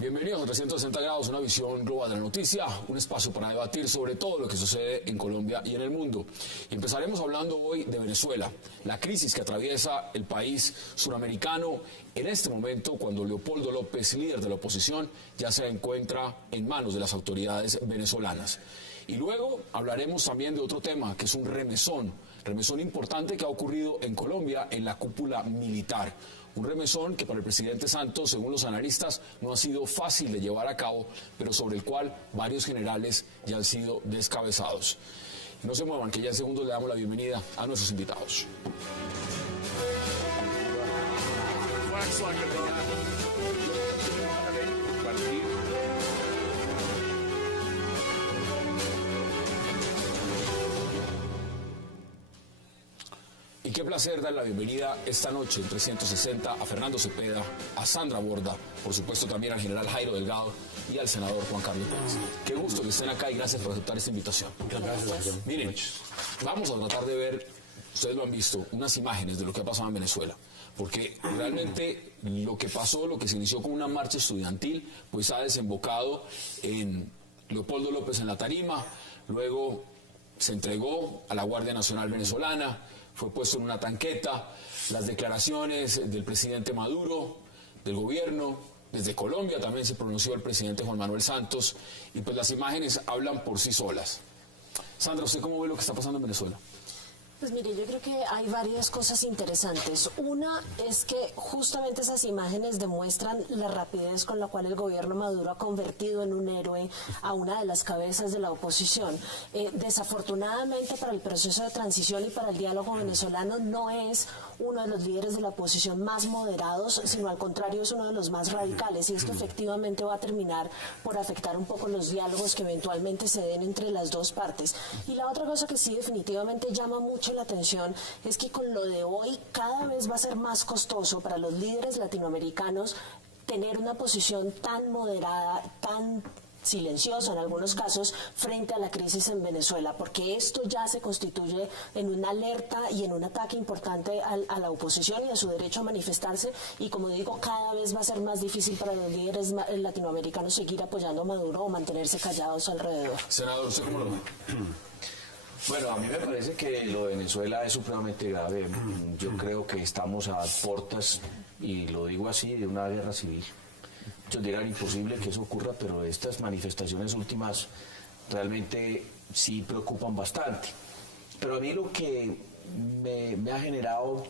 Bienvenidos a 360 grados, una visión global de la noticia, un espacio para debatir sobre todo lo que sucede en Colombia y en el mundo. Y empezaremos hablando hoy de Venezuela, la crisis que atraviesa el país suramericano en este momento cuando Leopoldo López, líder de la oposición, ya se encuentra en manos de las autoridades venezolanas. Y luego hablaremos también de otro tema, que es un remesón importante que ha ocurrido en Colombia en la cúpula militar. Un remesón que para el presidente Santos, según los analistas, no ha sido fácil de llevar a cabo, pero sobre el cual varios generales ya han sido descabezados. No se muevan, que ya en segundos le damos la bienvenida a nuestros invitados. Y qué placer dar la bienvenida esta noche en 360 a Fernando Cepeda, a Sandra Borda, por supuesto también al general Jairo Delgado y al senador Juan Carlos Pérez. Qué gusto que estén acá y gracias por aceptar esta invitación. Gracias. Miren, vamos a tratar de ver, ustedes lo han visto, unas imágenes de lo que ha pasado en Venezuela. Porque realmente lo que pasó, lo que se inició con una marcha estudiantil, pues ha desembocado en Leopoldo López en la tarima, luego se entregó a la Guardia Nacional Venezolana, fue puesto en una tanqueta, las declaraciones del presidente Maduro, del gobierno, desde Colombia también se pronunció el presidente Juan Manuel Santos, y pues las imágenes hablan por sí solas. Sandra, ¿usted cómo ve lo que está pasando en Venezuela? Pues mire, yo creo que hay varias cosas interesantes. Una es que justamente esas imágenes demuestran la rapidez con la cual el gobierno Maduro ha convertido en un héroe a una de las cabezas de la oposición. Desafortunadamente para el proceso de transición y para el diálogo venezolano no es uno de los líderes de la oposición más moderados, sino al contrario es uno de los más radicales, y esto efectivamente va a terminar por afectar un poco los diálogos que eventualmente se den entre las dos partes. Y la otra cosa que sí definitivamente llama mucho la atención es que con lo de hoy cada vez va a ser más costoso para los líderes latinoamericanos tener una posición tan moderada, tan silenciosa en algunos casos frente a la crisis en Venezuela, porque esto ya se constituye en una alerta y en un ataque importante a la oposición y a su derecho a manifestarse, y como digo, cada vez va a ser más difícil para los líderes latinoamericanos seguir apoyando a Maduro o mantenerse callados alrededor. Senador, ¿usted cómo lo ve? Bueno, a mí me parece que lo de Venezuela es supremamente grave. Yo creo que estamos a puertas, y lo digo así, de una guerra civil. Muchos dirán imposible que eso ocurra, pero estas manifestaciones últimas realmente sí preocupan bastante. Pero a mí lo que me ha generado,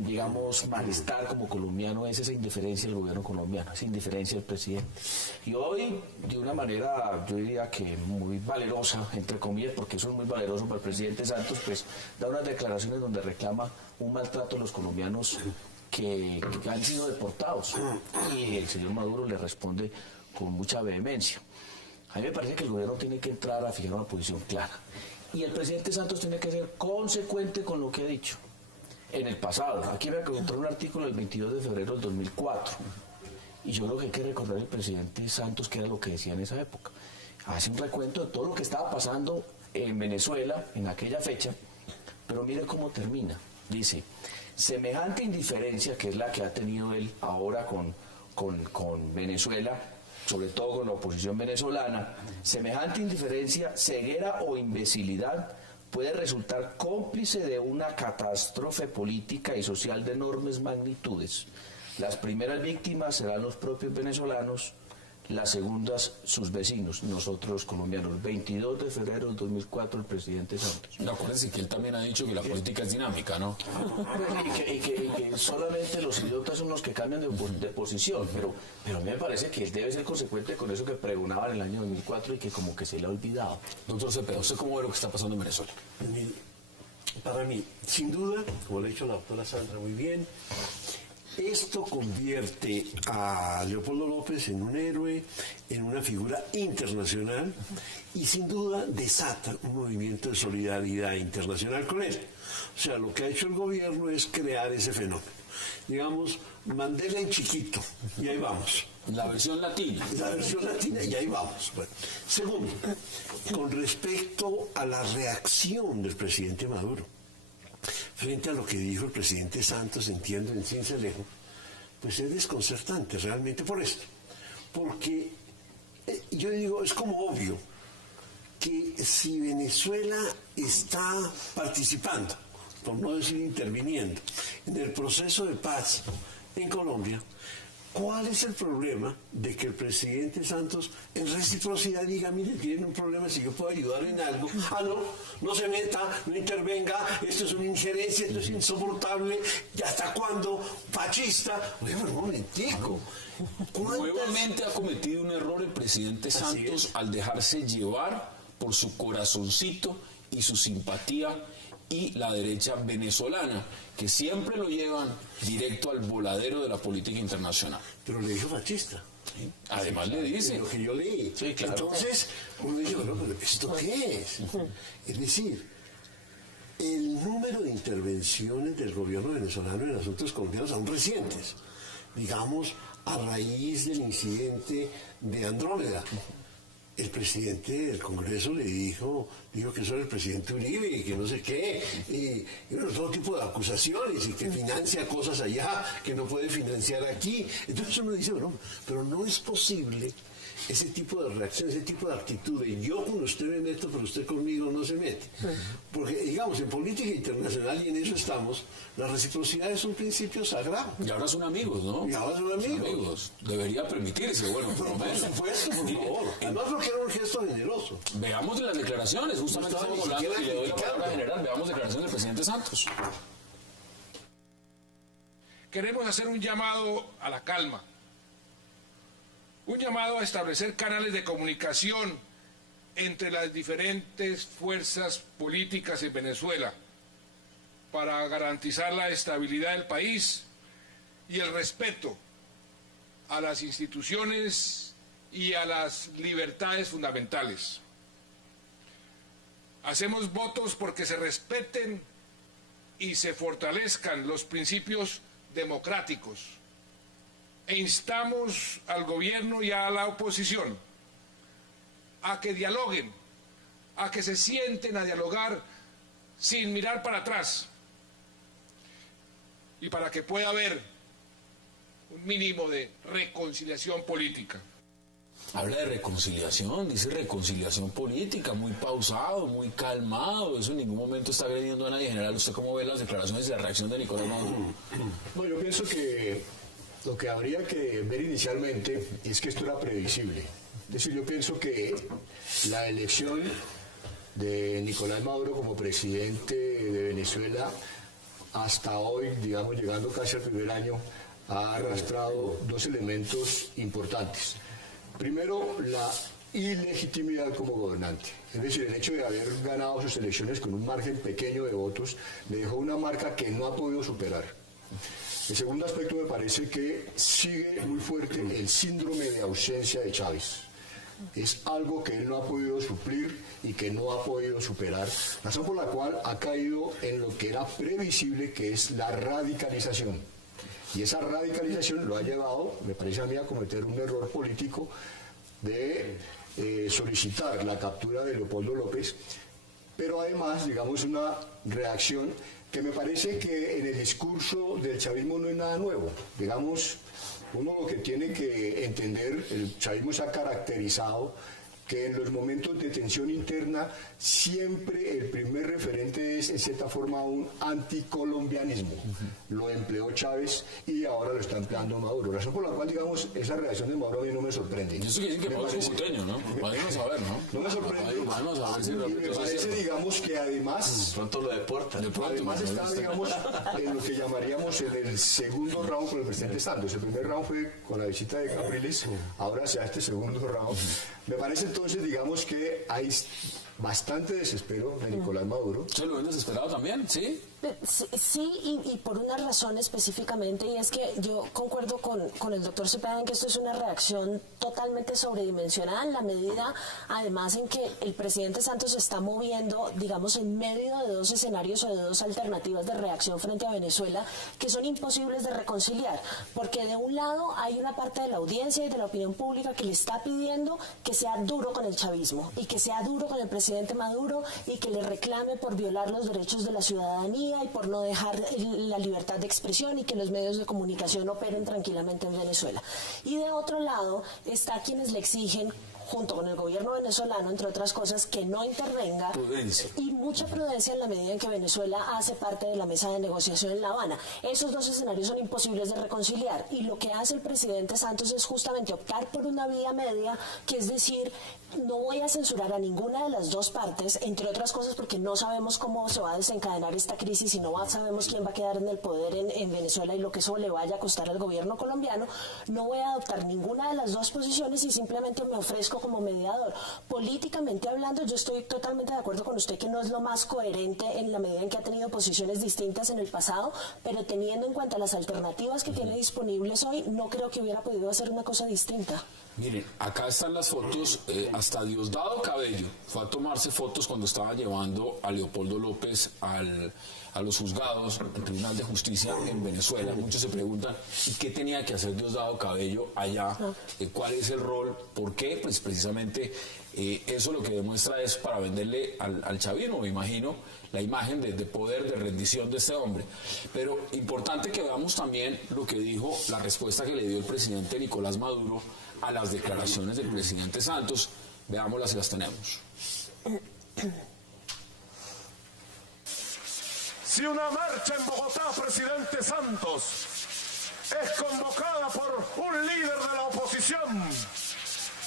digamos, malestar como colombiano es esa indiferencia del gobierno colombiano, esa indiferencia del presidente. Y hoy, de una manera, yo diría que muy valerosa, entre comillas, porque eso es muy valeroso para el presidente Santos, pues da unas declaraciones donde reclama un maltrato a los colombianos que han sido deportados. Y el señor Maduro le responde con mucha vehemencia. A mí me parece que el gobierno tiene que entrar a fijar una posición clara. Y el presidente Santos tiene que ser consecuente con lo que ha dicho en el pasado. Aquí me encontré un artículo del 22 de febrero del 2004. Y yo creo que hay que recordar al presidente Santos qué era lo que decía en esa época. Hace un recuento de todo lo que estaba pasando en Venezuela en aquella fecha, pero mire cómo termina. Dice: semejante indiferencia, que es la que ha tenido él ahora con Venezuela, sobre todo con la oposición venezolana, semejante indiferencia, ceguera o imbecilidad puede resultar cómplice de una catástrofe política y social de enormes magnitudes. Las primeras víctimas serán los propios venezolanos, las segundas sus vecinos, nosotros los colombianos. 22 de febrero de 2004, el presidente Santos. No, acuérdense que él también ha dicho que la política es dinámica, ¿no? Y que solamente los idiotas son los que cambian de posición, pero a mí me parece que él debe ser consecuente con eso que pregonaba en el año 2004 y que como que se le ha olvidado. Doctor Cepeda, ¿usted cómo ve lo que está pasando en Venezuela? Para mí, sin duda, como le ha dicho la doctora Sandra muy bien, esto convierte a Leopoldo López en un héroe, en una figura internacional, y sin duda desata un movimiento de solidaridad internacional con él. O sea, lo que ha hecho el gobierno es crear ese fenómeno. Digamos, Mandela en chiquito, y ahí vamos. La versión latina. La versión latina, y ahí vamos. Bueno. Segundo, con respecto a la reacción del presidente Maduro, frente a lo que dijo el presidente Santos, entiendo, en Cincelejo, pues es desconcertante realmente por esto. porque yo digo, es como obvio que si Venezuela está participando, por no decir interviniendo, en el proceso de paz en Colombia, ¿cuál es el problema de que el presidente Santos en reciprocidad diga, mire, tienen un problema, si yo puedo ayudar en algo? Ah, no se meta, no intervenga, esto es una injerencia, esto es insoportable, ¿y hasta cuándo? Fascista. Oye, pero un momentico. Nuevamente ha cometido un error el presidente Santos al dejarse llevar por su corazoncito y su simpatía y la derecha venezolana, que siempre lo llevan directo al voladero de la política internacional. Pero le dijo fascista. Sí. Además le dice. Lo que yo leí. Sí, claro. Entonces, uno dice, bueno, pero ¿esto qué es? Es decir, el número de intervenciones del gobierno venezolano en asuntos colombianos son recientes. Digamos, a raíz del incidente de Andrómeda. El presidente del Congreso le dijo que eso era el presidente Uribe y que no sé qué, y bueno, todo tipo de acusaciones, y que financia cosas allá, que no puede financiar aquí. Entonces uno dice, bueno, pero no es posible ese tipo de reacción, ese tipo de actitudes. Yo con usted me meto, pero usted conmigo no se mete. Porque, digamos, en política internacional, y en eso estamos, la reciprocidad es un principio sagrado. Y ahora son amigos, ¿no? Y ahora son amigos. Debería permitirse, bueno, por lo menos. Por supuesto, por favor. Además, lo que era un gesto generoso. Veamos las declaraciones, justamente No estamos estaba ni hablando, y le doy la siquiera palabra general, veamos declaraciones del presidente Santos. Queremos hacer un llamado a la calma, un llamado a establecer canales de comunicación entre las diferentes fuerzas políticas en Venezuela para garantizar la estabilidad del país y el respeto a las instituciones y a las libertades fundamentales. Hacemos votos porque se respeten y se fortalezcan los principios democráticos e instamos al gobierno y a la oposición a que dialoguen, a que se sienten a dialogar sin mirar para atrás y para que pueda haber un mínimo de reconciliación política. Habla de reconciliación, dice reconciliación política, muy pausado, muy calmado, eso en ningún momento está agrediendo a nadie. General, ¿usted cómo ve las declaraciones y la reacción de Nicolás Maduro? No, yo pienso que lo que habría que ver inicialmente es que esto era previsible. Es decir, yo pienso que la elección de Nicolás Maduro como presidente de Venezuela hasta hoy, digamos, llegando casi al primer año, ha arrastrado dos elementos importantes. Primero, la ilegitimidad como gobernante. Es decir, el hecho de haber ganado sus elecciones con un margen pequeño de votos le dejó una marca que no ha podido superar. El segundo aspecto me parece que sigue muy fuerte el síndrome de ausencia de Chávez. Es algo que él no ha podido suplir y que no ha podido superar, razón por la cual ha caído en lo que era previsible, que es la radicalización. Y esa radicalización lo ha llevado, me parece a mí, a cometer un error político de solicitar la captura de Leopoldo López, pero además, digamos, una reacción que me parece que en el discurso del chavismo no es nada nuevo. Digamos, uno lo que tiene que entender, el chavismo se ha caracterizado que en los momentos de tensión interna siempre el primer referente es, en cierta forma, un anticolombianismo. Lo empleó Chávez y ahora lo está empleando Maduro. Razón por la cual, digamos, esa reacción de Maduro a mí no me sorprende. Y eso que dicen que Maduro es cucuteño, ¿no? Vamos a ver, ¿no? No me sorprende. Vamos a ver si y me parece, digamos, que además... Pronto lo deportan. Además está, digamos, en lo que llamaríamos en el segundo round con el presidente Santos. El primer round fue con la visita de Capriles, ahora se da este segundo round. Me parece entonces, digamos, que hay bastante desespero de Nicolás Maduro. ¿Se lo ven desesperado también? ¿Sí? Sí, y por una razón específicamente, y es que yo concuerdo con el doctor Cepeda en que esto es una reacción totalmente sobredimensionada en la medida, además, en que el presidente Santos se está moviendo, digamos, en medio de dos escenarios o de dos alternativas de reacción frente a Venezuela que son imposibles de reconciliar, porque de un lado hay una parte de la audiencia y de la opinión pública que le está pidiendo que sea duro con el chavismo y que sea duro con el presidente Maduro y que le reclame por violar los derechos de la ciudadanía economía y por no dejar la libertad de expresión y que los medios de comunicación operen tranquilamente en Venezuela. Y de otro lado está quienes le exigen, junto con el gobierno venezolano, entre otras cosas, que no intervenga, y mucha prudencia en la medida en que Venezuela hace parte de la mesa de negociación en La Habana. Esos dos escenarios son imposibles de reconciliar, y lo que hace el presidente Santos es justamente optar por una vía media, que es decir, no voy a censurar a ninguna de las dos partes, entre otras cosas porque no sabemos cómo se va a desencadenar esta crisis y no sabemos quién va a quedar en el poder en Venezuela y lo que eso le vaya a costar al gobierno colombiano. No voy a adoptar ninguna de las dos posiciones y simplemente me ofrezco como mediador. Políticamente hablando, yo estoy totalmente de acuerdo con usted que no es lo más coherente en la medida en que ha tenido posiciones distintas en el pasado, pero teniendo en cuenta las alternativas que tiene disponibles hoy, no creo que hubiera podido hacer una cosa distinta. Miren, acá están las fotos, hasta Diosdado Cabello fue a tomarse fotos cuando estaba llevando a Leopoldo López a los juzgados, al Tribunal de Justicia en Venezuela. Muchos se preguntan, ¿y qué tenía que hacer Diosdado Cabello allá? ¿Cuál es el rol? ¿Por qué? Pues precisamente eso lo que demuestra es para venderle al chavismo, me imagino, la imagen de poder, de rendición de este hombre. Pero importante que veamos también lo que dijo, la respuesta que le dio el presidente Nicolás Maduro a las declaraciones del presidente Santos. Veámoslas si las tenemos. Si una marcha en Bogotá, presidente Santos, es convocada por un líder de la oposición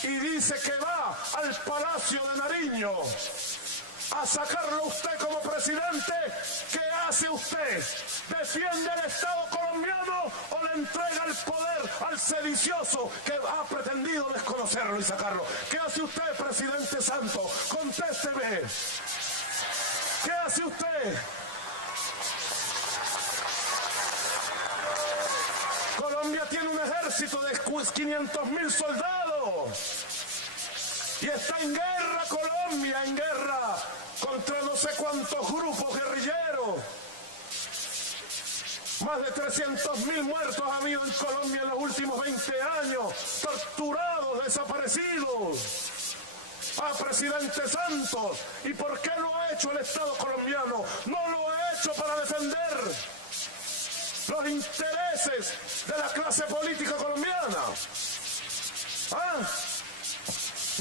y dice que va al Palacio de Nariño a sacarlo a usted como presidente, ¿qué hace usted? ¿Defiende el Estado colombiano o le entrega el poder al sedicioso que ha pretendido desconocerlo y sacarlo? ¿Qué hace usted, presidente Santos? Contésteme. ¿Qué hace usted? Colombia tiene un ejército de 500.000 soldados. Y está en guerra Colombia, en guerra contra no sé cuántos grupos guerrilleros. Más de 300.000 muertos ha habido en Colombia en los últimos 20 años, torturados, desaparecidos. Presidente Santos, ¿y por qué lo ha hecho el Estado colombiano? No lo ha hecho para defender los intereses de la clase política colombiana.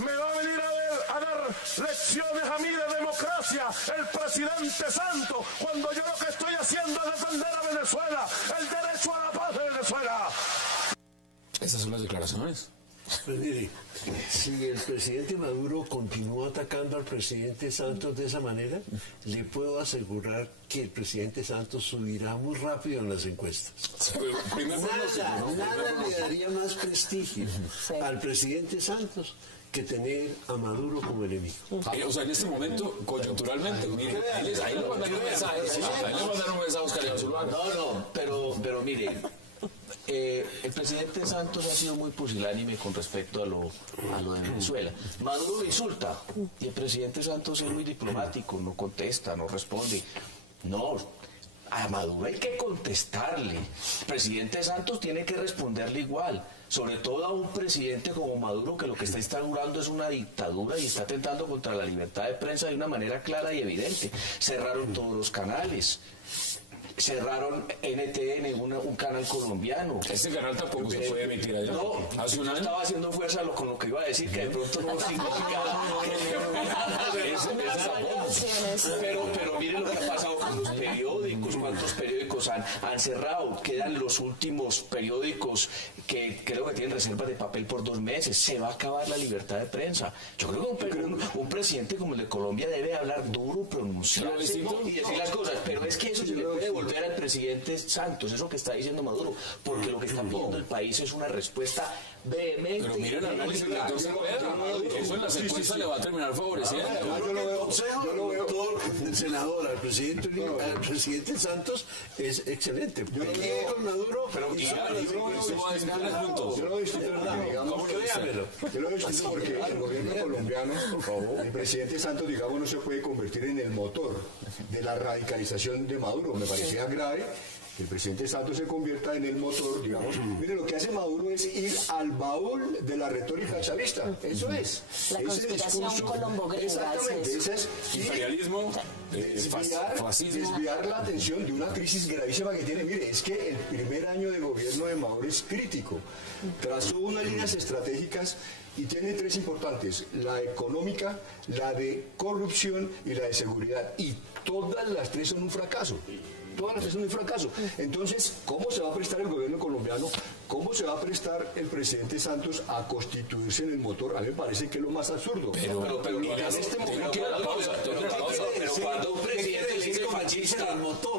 Me va a venir a dar lecciones a mí de democracia el presidente Santos, cuando yo lo que estoy haciendo es defender a Venezuela, el derecho a la paz de Venezuela. Esas son las declaraciones. Pues mire, si el presidente Maduro continúa atacando al presidente Santos de esa manera, le puedo asegurar que el presidente Santos subirá muy rápido en las encuestas. Nada le daría más prestigio al presidente Santos que tener a Maduro como enemigo. O sea, en este momento, coyunturalmente, mire, ahí le mandaron un mensaje, a Oscar Iván Zuluaga. No, pero mire, el presidente Santos ha sido muy pusilánime con respecto a lo de Venezuela. Maduro lo insulta y el presidente Santos es muy diplomático, no contesta, no responde. No, a Maduro hay que contestarle. El presidente Santos tiene que responderle igual. Sobre todo a un presidente como Maduro, que lo que está instaurando es una dictadura y está atentando contra la libertad de prensa de una manera clara y evidente. Cerraron todos los canales. Cerraron NTN, un canal colombiano. Este canal tampoco se puede emitir allá. No, yo estaba haciendo fuerza con lo que iba a decir, que de pronto no significaba. Pero miren lo que ha pasado con los periódicos, cuántos periódicos han cerrado. Quedan los últimos periódicos que creo que tienen reservas de papel por 2 meses. Se va a acabar la libertad de prensa. Yo creo que un presidente como el de Colombia debe hablar duro, pronunciarse y decir las cosas. Pero es que eso se le puede volver al presidente Santos, eso que está diciendo Maduro, porque lo que está pidiendo el país es una respuesta vehemente. Pero miren el análisis de eso en las encuestas le va a terminar favoreciendo. Yo lo veo todo el senador, al presidente Santos es excelente. Yo lo veo con Maduro, pero yo lo discuto porque el gobierno colombiano, el presidente Santos, digamos, no se puede convertir en el motor de la radicalización de Maduro. Me parecía grave que el presidente Santos se convierta en el motor, digamos. Mire, lo que hace Maduro es ir al baúl de la retórica chavista. Eso es. La conspiración colombo-griega. Exactamente. Esa es, Imperialismo, desviar la atención de una crisis gravísima que tiene. Mire, es que el primer año de gobierno de Maduro es crítico. Trazó unas líneas estratégicas y tiene tres importantes: la económica, la de corrupción y la de seguridad. Y todas las tres son un fracaso. Todas las tres son un fracaso. Entonces, ¿cómo se va a prestar el gobierno colombiano? ¿Cómo se va a prestar el presidente Santos a constituirse en el motor? A mí me parece que es lo más absurdo. Pero en este momento... Pero cuando un presidente le dice fascista,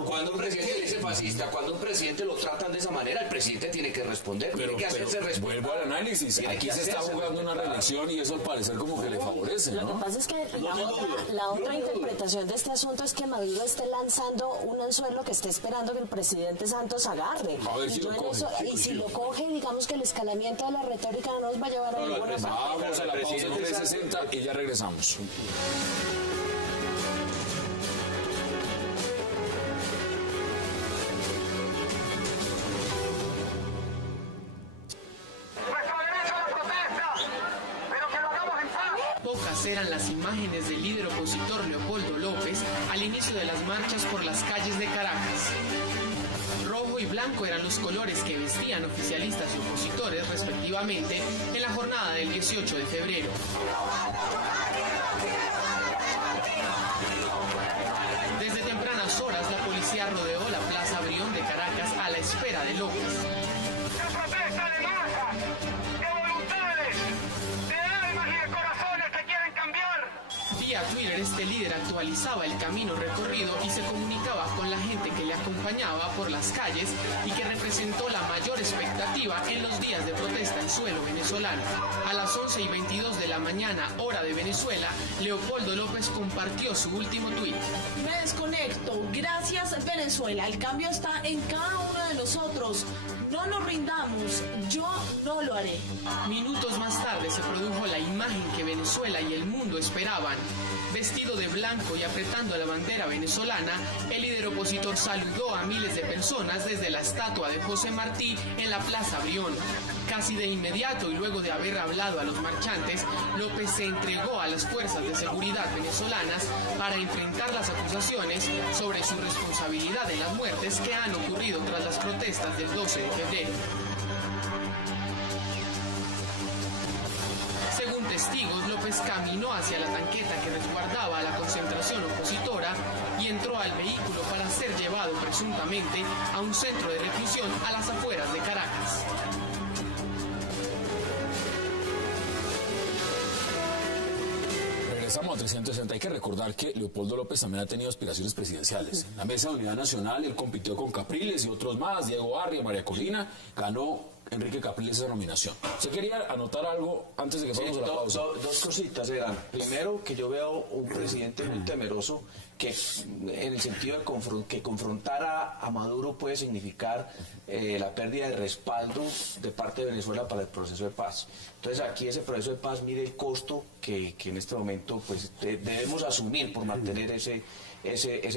cuando un presidente le dice fascista, cuando un presidente lo tratan de esa manera, el presidente tiene que responder, tiene que hacerse responder. Vuelvo al análisis. Aquí se está jugando una reelección y eso al parecer como que le favorece, ¿no? Lo que pasa es que la otra interpretación de este asunto es que Maduro esté lanzando un anzuelo que esté esperando que el presidente Santos agarre. A ver si lo coge. Y si lo coge, digamos que el escalamiento de la retórica no nos va a llevar a ninguna parte. Vamos a la pausa en 360 y ya regresamos. Pocas eran las imágenes del líder opositor Leopoldo López al inicio de las marchas por las calles de Caracas. Rojo y blanco eran los colores que vestían oficialistas y opositores respectivamente en la jornada del 18 de febrero. Desde tempranas horas la policía rodeó la Plaza Brión de Caracas a la espera de López. Vía Twitter, este líder actualizaba el camino recorrido y se comunicaba con la gente que le acompañaba por las calles y que representó la mayor expectativa en los días de protesta en suelo venezolano. A las 11:22 de la mañana, hora de Venezuela, Leopoldo López compartió su último tuit. Me desconecto. Gracias, Venezuela. El cambio está en cada uno de nosotros. No nos rindamos. Yo no lo haré. Minutos más tarde se produjo la imagen que Venezuela y el mundo esperaban. Vestido de blanco y apretando la bandera venezolana, el líder opositor saludó a miles de personas desde la estatua de José Martí en la Plaza Brión. Casi de inmediato y luego de haber hablado a los marchantes, López se entregó a las fuerzas de seguridad venezolanas para enfrentar las acusaciones sobre su responsabilidad en las muertes que han ocurrido tras las protestas del 12 de febrero. Según testigos, López caminó hacia la tanqueta que resguardaba a la concentración opositora y entró al vehículo para ser llevado presuntamente a un centro de reclusión a las afueras de Caracas. Regresamos a 360. Hay que recordar que Leopoldo López también ha tenido aspiraciones presidenciales. En la Mesa de Unidad Nacional él compitió con Capriles y otros más, Diego Arria, María Corina, ganó Enrique Capriles esa nominación. ¿Usted quería anotar algo antes de que fuéramos a la pausa? Dos cositas eran. Primero, que yo veo un presidente muy temeroso que en el sentido de que confrontar a Maduro puede significar la pérdida de respaldo de parte de Venezuela para el proceso de paz. Entonces aquí ese proceso de paz mide el costo que en este momento pues debemos asumir por mantener ese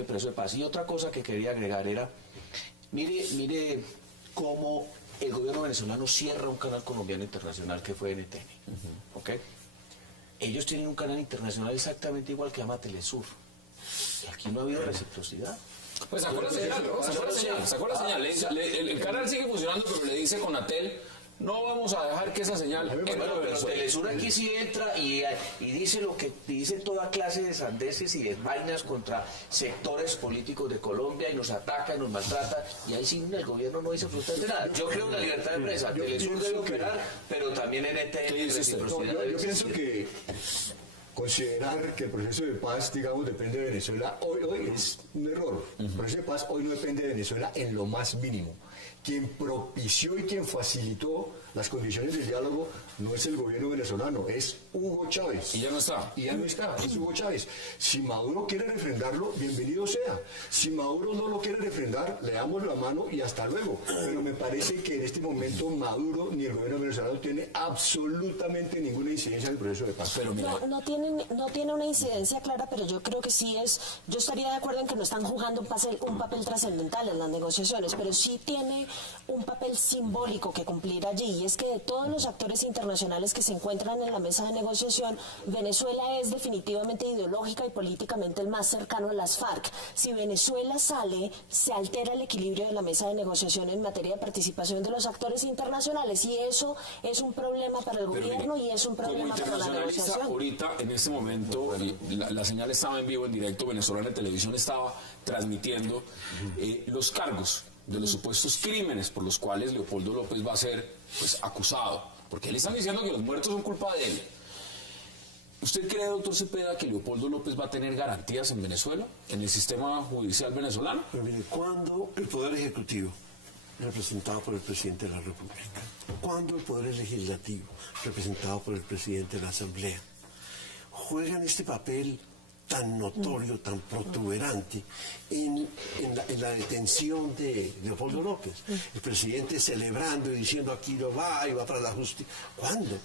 proceso de paz. Y otra cosa que quería agregar era, mire cómo el gobierno venezolano cierra un canal colombiano internacional que fue NTN. ¿Ok? Ellos tienen un canal internacional exactamente igual que llama Telesur. Y aquí no ha habido reciprocidad. Pues sacó la señal, ¿no? Sacó la señal. El canal sigue funcionando, pero le dice Conatel: no vamos a dejar que esa señal... Bueno, pero Telesur aquí sí entra y dice lo que dice toda clase de sandeces y de vainas contra sectores políticos de Colombia y nos ataca y nos maltrata, y ahí sí el gobierno no dice absolutamente nada. Yo creo en la libertad de prensa. Telesur debe operar, pero también NTN reciprocidad. Yo pienso que considerar que el proceso de paz, digamos, depende de Venezuela hoy es un error. El proceso de paz hoy no depende de Venezuela en lo más mínimo. Quien propició y quien facilitó las condiciones del diálogo no es el gobierno venezolano, es Hugo Chávez. Y ya no está. Y ya no está, es Hugo Chávez. Si Maduro quiere refrendarlo, bienvenido sea. Si Maduro no lo quiere refrendar, le damos la mano y hasta luego. Pero me parece que en este momento Maduro ni el gobierno venezolano tiene absolutamente ninguna incidencia en el proceso de paz. Pero mira, No tiene una incidencia clara, pero yo creo que sí yo estaría de acuerdo en que no están jugando un papel trascendental en las negociaciones, pero sí tiene un papel simbólico que cumplir allí, y es que de todos los actores internacionales que se encuentran en la mesa de negociación, Venezuela es definitivamente ideológica y políticamente el más cercano a las FARC. Si Venezuela sale, se altera el equilibrio de la mesa de negociación en materia de participación de los actores internacionales, y eso es un problema para el gobierno y es un problema para la negociación. Ahorita, en este momento, la señal estaba en vivo, en directo, Venezolana Televisión estaba transmitiendo los cargos de los supuestos crímenes por los cuales Leopoldo López va a ser acusado, porque le están diciendo que los muertos son culpa de él. ¿Usted cree, doctor Cepeda, que Leopoldo López va a tener garantías en Venezuela, en el sistema judicial venezolano? Pero mire, cuando el Poder Ejecutivo, representado por el Presidente de la República, cuando el Poder Legislativo, representado por el Presidente de la Asamblea, juegan este papel tan notorio, tan protuberante en la detención de Leopoldo López, el presidente celebrando y diciendo aquí no va y va para la justicia? ¿Cuándo?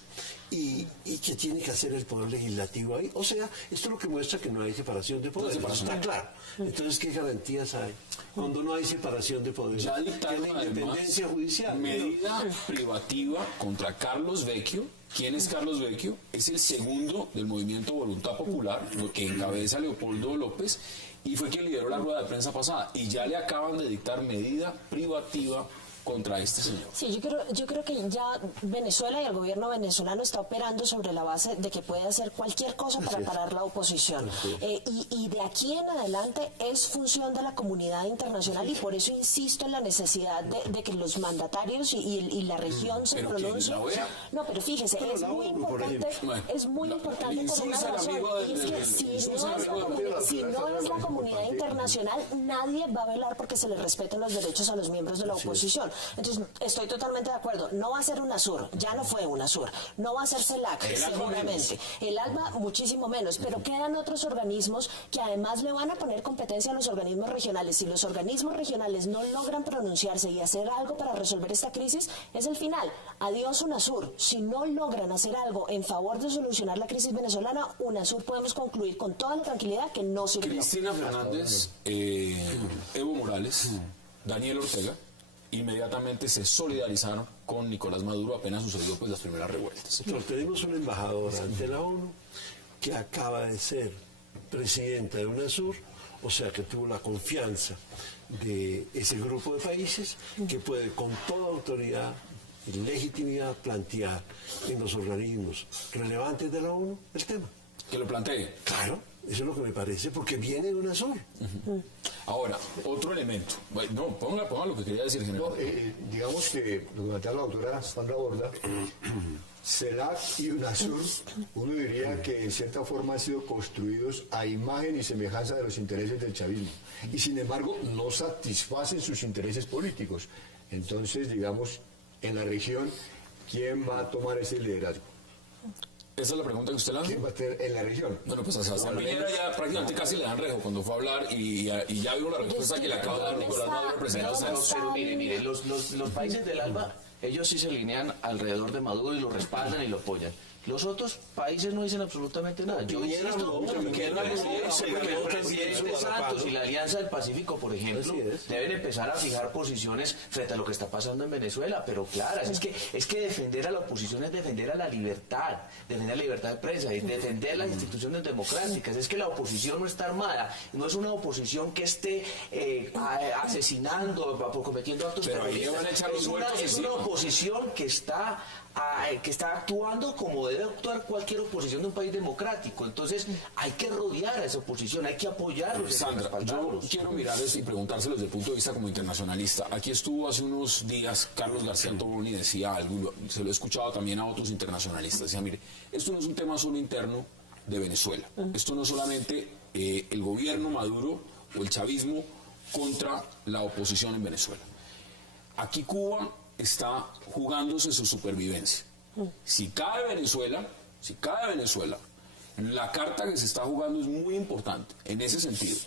¿Y qué tiene que hacer el Poder Legislativo ahí? O sea, esto es lo que muestra que no hay separación de poderes, está claro. Entonces, ¿qué garantías hay cuando no hay separación de poderes? Ya dictaron, la independencia judicial. Medida privativa contra Carlos Vecchio. ¿Quién es Carlos Vecchio? Es el segundo del movimiento Voluntad Popular, que encabeza Leopoldo López, y fue quien lideró la rueda de prensa pasada. Y ya le acaban de dictar medida privativa contra este señor. Sí, yo creo que ya Venezuela y el gobierno venezolano está operando sobre la base de que puede hacer cualquier cosa para parar la oposición. Y de aquí en adelante es función de la comunidad internacional, y por eso insisto en la necesidad de que los mandatarios y la región se pronuncien. No, pero fíjese, es muy importante por una razón, y es que si no es la comunidad internacional, nadie va a velar porque se le respeten los derechos a los miembros de la oposición. Entonces, estoy totalmente de acuerdo. No va a ser UNASUR, ya no fue UNASUR. No va a ser CELAC, seguramente. El ALBA, muchísimo menos. Pero quedan otros organismos que además le van a poner competencia a los organismos regionales. Si los organismos regionales no logran pronunciarse y hacer algo para resolver esta crisis, es el final. Adiós UNASUR. Si no logran hacer algo en favor de solucionar la crisis venezolana, UNASUR podemos concluir con toda la tranquilidad que no sirvió. Cristina Fernández, Evo Morales, Daniel Ortega inmediatamente se solidarizaron con Nicolás Maduro apenas sucedió las primeras revueltas. Pero tenemos una embajadora ante la ONU que acaba de ser presidenta de UNASUR, o sea que tuvo la confianza de ese grupo de países que puede con toda autoridad y legitimidad plantear en los organismos relevantes de la ONU el tema. Que lo plantee. Claro, eso es lo que me parece, porque viene de UNASUR. Ahora, otro elemento. No, ponga lo que quería decir, general. No, digamos que lo que plantea la doctora Sandra Borda, CELAC y UNASUR, uno diría que en cierta forma han sido construidos a imagen y semejanza de los intereses del chavismo, y sin embargo no satisfacen sus intereses políticos. Entonces, digamos, en la región, ¿quién va a tomar ese liderazgo? Esa es la pregunta que usted lanza. ¿Quién va a tener en la región? Bueno, pues a Sebastián Piñera ya prácticamente casi le dan rejo cuando fue a hablar, y ya vimos la respuesta que le acaba de dar Nicolás Maduro, presidente. Pero mire, los países del ALBA, ellos sí se alinean alrededor de Maduro y lo respaldan y lo apoyan. Los otros países no dicen absolutamente nada. Yo insisto que el presidente Santos y la Alianza del Pacífico, por ejemplo, deben empezar a fijar posiciones frente a lo que está pasando en Venezuela, pero claras. Es que defender a la oposición es defender a la libertad de prensa, y defender las instituciones democráticas. Es que la oposición no está armada, no es una oposición que esté asesinando, cometiendo actos terroristas. Es una oposición que está actuando como debe actuar cualquier oposición de un país democrático. Entonces hay que rodear a esa oposición, hay que apoyarlos. Sandra, yo quiero mirarles y preguntárselos desde el punto de vista como internacionalista. Aquí estuvo hace unos días Carlos García Tobón, decía algo, se lo he escuchado también a otros internacionalistas. Decía, mire, esto no es un tema solo interno de Venezuela. Esto no es solamente el gobierno Maduro o el chavismo contra la oposición en Venezuela. Aquí Cuba está jugándose su supervivencia. Si cae Venezuela, la carta que se está jugando es muy importante en ese sentido.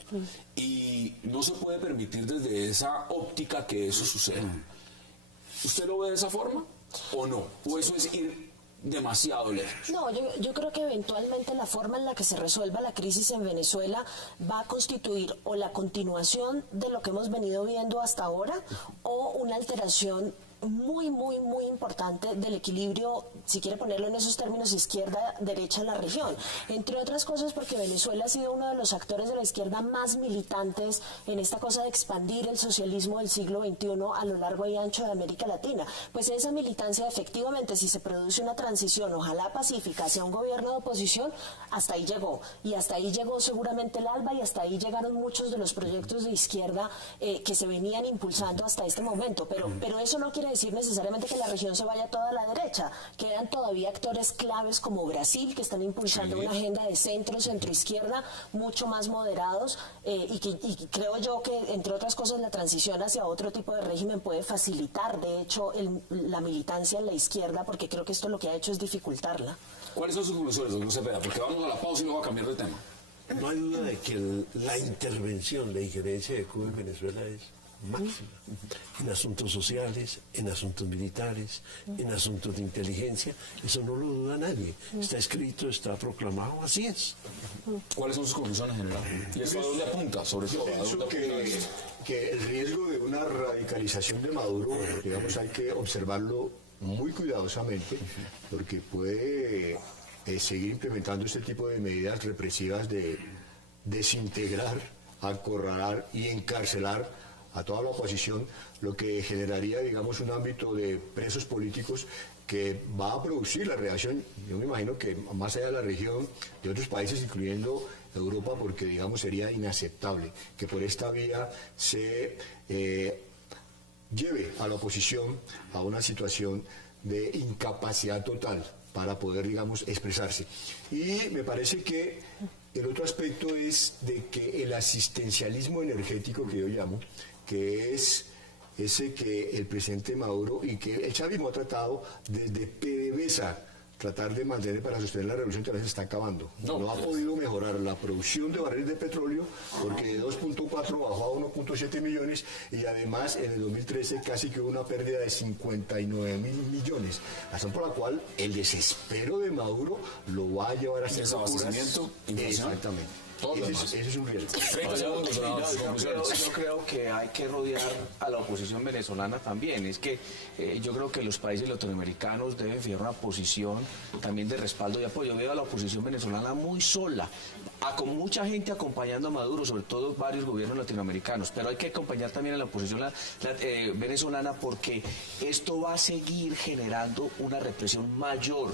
Y no se puede permitir desde esa óptica que eso suceda. ¿Usted lo ve de esa forma o no? ¿O eso es ir demasiado lejos? No, yo creo que eventualmente la forma en la que se resuelva la crisis en Venezuela va a constituir o la continuación de lo que hemos venido viendo hasta ahora o una alteración muy importante del equilibrio, si quiere ponerlo en esos términos, izquierda-derecha en la región. Entre otras cosas porque Venezuela ha sido uno de los actores de la izquierda más militantes en esta cosa de expandir el socialismo del siglo XXI a lo largo y ancho de América Latina. Pues esa militancia, efectivamente, si se produce una transición, ojalá pacífica, hacia un gobierno de oposición, hasta ahí llegó. Y hasta ahí llegó seguramente el ALBA y hasta ahí llegaron muchos de los proyectos de izquierda que se venían impulsando hasta este momento. Pero eso no quiere decir necesariamente que la región se vaya toda a la derecha. Quedan todavía actores claves como Brasil, que están impulsando una agenda de centro-izquierda mucho más moderados y creo yo que, entre otras cosas, la transición hacia otro tipo de régimen puede facilitar, de hecho, la militancia en la izquierda, porque creo que esto lo que ha hecho es dificultarla. ¿Cuáles son sus conclusiones, don Cepeda? Porque vamos a la pausa y luego a cambiar de tema. No hay duda de que la intervención, la injerencia de Cuba en Venezuela es máxima, en asuntos sociales, en asuntos militares, en asuntos de inteligencia. Eso no lo duda nadie, está escrito, está proclamado, así es. ¿Cuáles son sus conclusiones generales? ¿Y eso a dónde apunta? Sobre todo, Pienso que el riesgo de una radicalización de Maduro, digamos, hay que observarlo muy cuidadosamente, porque puede seguir implementando este tipo de medidas represivas de desintegrar, acorralar y encarcelar a toda la oposición, lo que generaría, digamos, un ámbito de presos políticos que va a producir la reacción, yo me imagino que más allá de la región, de otros países, incluyendo Europa, porque, digamos, sería inaceptable que por esta vía se lleve a la oposición a una situación de incapacidad total para poder, digamos, expresarse. Y me parece que el otro aspecto es de que el asistencialismo energético, que yo llamo, que es ese que el presidente Maduro y que el chavismo ha tratado desde PDVSA, tratar de mantener para sostener la revolución, que se está acabando. No ha podido mejorar la producción de barriles de petróleo, porque de 2.4 bajó a 1.7 millones, y además en el 2013 casi que hubo una pérdida de 59.000 millones. Razón por la cual el desespero de Maduro lo va a llevar a hacer desabastecimiento, inflación. Exactamente. Ese es un riesgo. Yo creo que hay que rodear a la oposición venezolana también. Es que yo creo que los países latinoamericanos deben fijar una posición también de respaldo y apoyo. Yo veo a la oposición venezolana muy sola, con mucha gente acompañando a Maduro, sobre todo varios gobiernos latinoamericanos, pero hay que acompañar también a la oposición venezolana, porque esto va a seguir generando una represión mayor.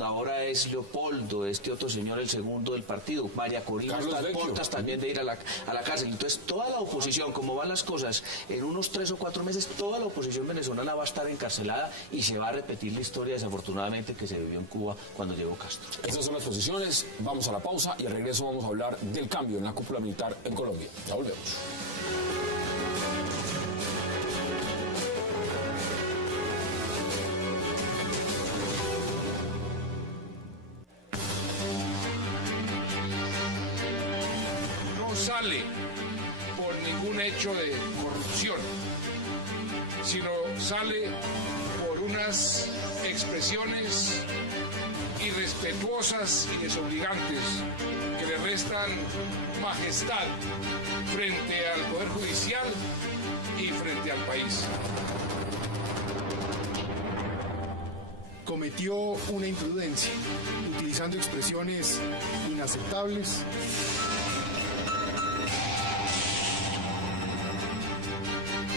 Ahora es Leopoldo, este otro señor, el segundo del partido, María Corina, portas también de ir a la cárcel. Entonces toda la oposición, como van las cosas, en unos 3 o 4 meses toda la oposición venezolana va a estar encarcelada y se va a repetir la historia, desafortunadamente, que se vivió en Cuba cuando llegó Castro. Estas son las posiciones, vamos a la pausa y al regreso vamos a hablar del cambio en la cúpula militar en Colombia. Ya volvemos. Sale por ningún hecho de corrupción, sino sale por unas expresiones irrespetuosas y desobligantes que le restan majestad frente al Poder Judicial y frente al país. Cometió una imprudencia, utilizando expresiones inaceptables.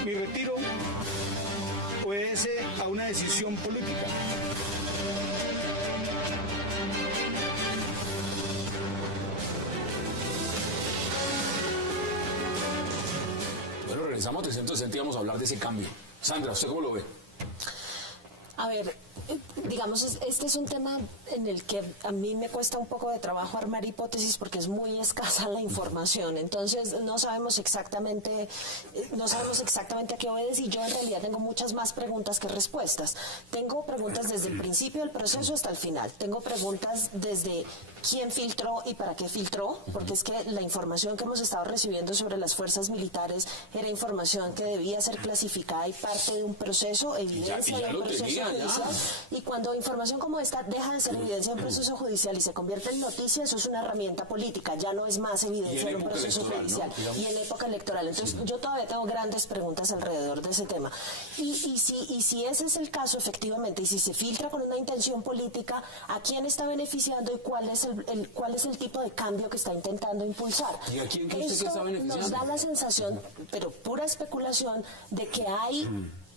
Mi retiro obedece a una decisión política. Bueno, regresamos a 360 y vamos a hablar de ese cambio. Sandra, ¿usted cómo lo ve? A ver, digamos, digamos, este es un tema en el que a mí me cuesta un poco de trabajo armar hipótesis porque es muy escasa la información. Entonces no sabemos exactamente a qué obedece, y yo en realidad tengo muchas más preguntas que respuestas. Tengo preguntas desde el principio del proceso hasta el final. Tengo preguntas desde quién filtró y para qué filtró, porque es que la información que hemos estado recibiendo sobre las fuerzas militares era información que debía ser clasificada y parte de un proceso, evidencia de un proceso judicial. Y cuando información como esta deja de ser evidencia de un proceso judicial y se convierte en noticia, eso es una herramienta política, ya no es más evidencia de un proceso judicial. Y en época electoral. Entonces yo todavía tengo grandes preguntas alrededor de ese tema. Y si ese es el caso, efectivamente, y si se filtra con una intención política, ¿a quién está beneficiando y cuál es el tipo de cambio que está intentando impulsar? ¿Y a quién cree usted que está beneficiando? Nos da la sensación, pero pura especulación, de que hay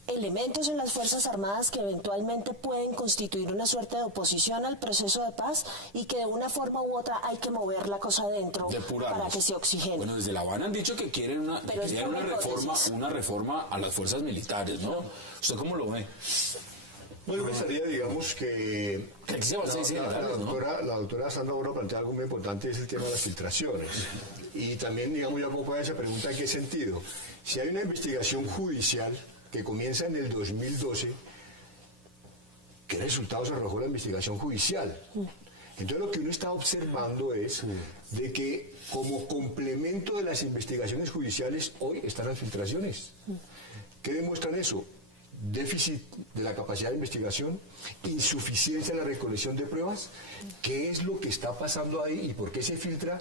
elementos en las Fuerzas Armadas que eventualmente pueden constituir una suerte de oposición al proceso de paz y que de una forma u otra hay que mover la cosa adentro para que se oxigene. Bueno, desde La Habana han dicho que quieren una reforma a las fuerzas militares, ¿no? ¿Usted cómo lo ve? Bueno, pensaría, digamos, que la doctora Sandra Borda plantea algo muy importante, es el tema de las filtraciones. Y también, digamos, yo pongo esa pregunta, ¿en qué sentido? Si hay una investigación judicial que comienza en el 2012, ¿qué resultados arrojó la investigación judicial? Entonces lo que uno está observando es de que como complemento de las investigaciones judiciales hoy están las filtraciones. ¿Qué demuestran eso? Déficit de la capacidad de investigación, insuficiencia en la recolección de pruebas. ¿Qué es lo que está pasando ahí y por qué se filtra?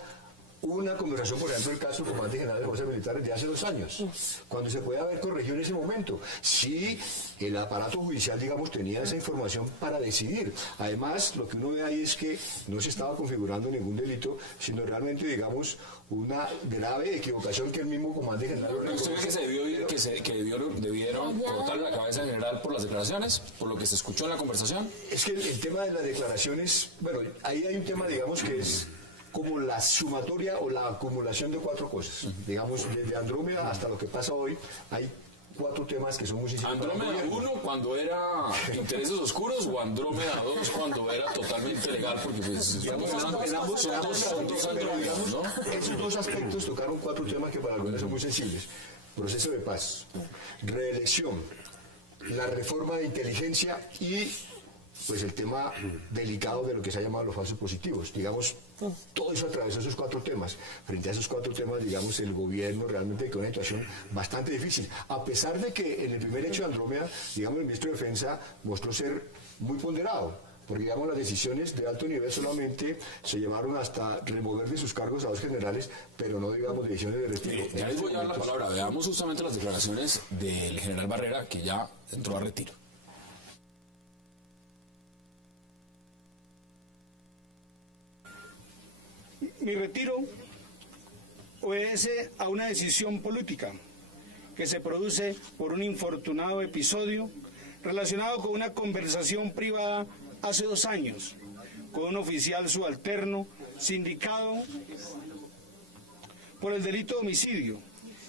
Una conversación, por ejemplo, el caso del comandante general de las fuerzas militares de hace 2 años, cuando se puede haber corregido en ese momento. Sí, el aparato judicial, digamos, tenía esa información para decidir. Además, lo que uno ve ahí es que no se estaba configurando ningún delito, sino realmente, digamos, una grave equivocación que el mismo comandante general... ¿Usted cree que debieron cortarle la cabeza al general por las declaraciones, por lo que se escuchó en la conversación? Es que el tema de las declaraciones, bueno, ahí hay un tema, digamos, que es como la sumatoria o la acumulación de 4 cosas. Digamos, desde Andrómeda hasta lo que pasa hoy, hay 4 temas que son muy sensibles. ¿Andrómeda 1 cuando era intereses oscuros o Andrómeda 2 cuando era totalmente legal? Porque pues digamos, son dos Andrómedas, ¿no? Esos 2 aspectos tocaron 4 temas que para algunos son muy sensibles. Proceso de paz, reelección, la reforma de inteligencia y pues el tema delicado de lo que se ha llamado los falsos positivos. Digamos, todo eso atravesó esos 4 temas. Frente a esos 4 temas, digamos, el gobierno realmente quedó en una situación bastante difícil. A pesar de que en el primer hecho de Andrómeda, digamos, el ministro de Defensa mostró ser muy ponderado, porque, digamos, las decisiones de alto nivel solamente se llevaron hasta remover de sus cargos a 2 generales, pero no, digamos, decisiones de retiro. Ya les voy a dar la palabra. Veamos justamente las declaraciones del general Barrera, que ya entró a retiro. Mi retiro obedece a una decisión política que se produce por un infortunado episodio relacionado con una conversación privada hace 2 años con un oficial subalterno sindicado por el delito de homicidio,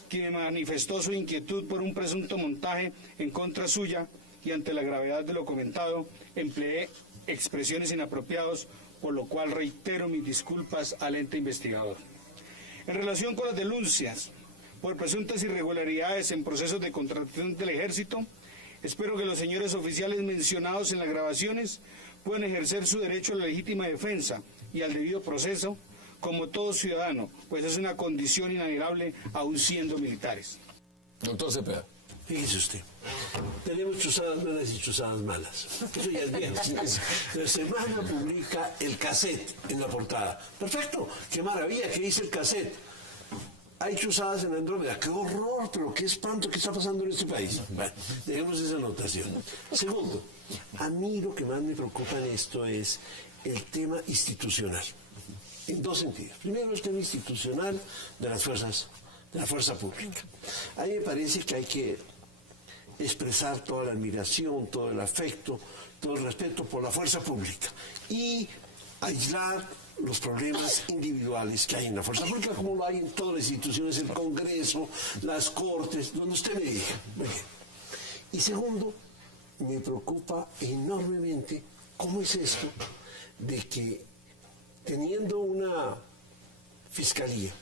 quien manifestó su inquietud por un presunto montaje en contra suya y ante la gravedad de lo comentado empleé expresiones inapropiadas, por lo cual reitero mis disculpas al ente investigador. En relación con las denuncias por presuntas irregularidades en procesos de contratación del Ejército, espero que los señores oficiales mencionados en las grabaciones puedan ejercer su derecho a la legítima defensa y al debido proceso como todo ciudadano, pues es una condición inalienable aún siendo militares. Doctor Cepeda. Fíjese usted, tenemos chuzadas buenas y chuzadas malas. Eso ya es bien. La semana publica el cassette en la portada. Perfecto, qué maravilla, ¿qué dice el cassette? Hay chuzadas en Andrómeda. ¡Qué horror! Pero qué espanto, ¿qué está pasando en este país? Bueno, dejemos esa anotación. Segundo, a mí lo que más me preocupa en esto es el tema institucional. En 2 sentidos. Primero, el tema institucional de las fuerzas, de la fuerza pública. A mí me parece que hay que expresar toda la admiración, todo el afecto, todo el respeto por la fuerza pública y aislar los problemas individuales que hay en la fuerza pública, como lo hay en todas las instituciones, el Congreso, las Cortes, donde usted me diga. Y segundo, me preocupa enormemente ¿cómo es esto de que teniendo una fiscalía,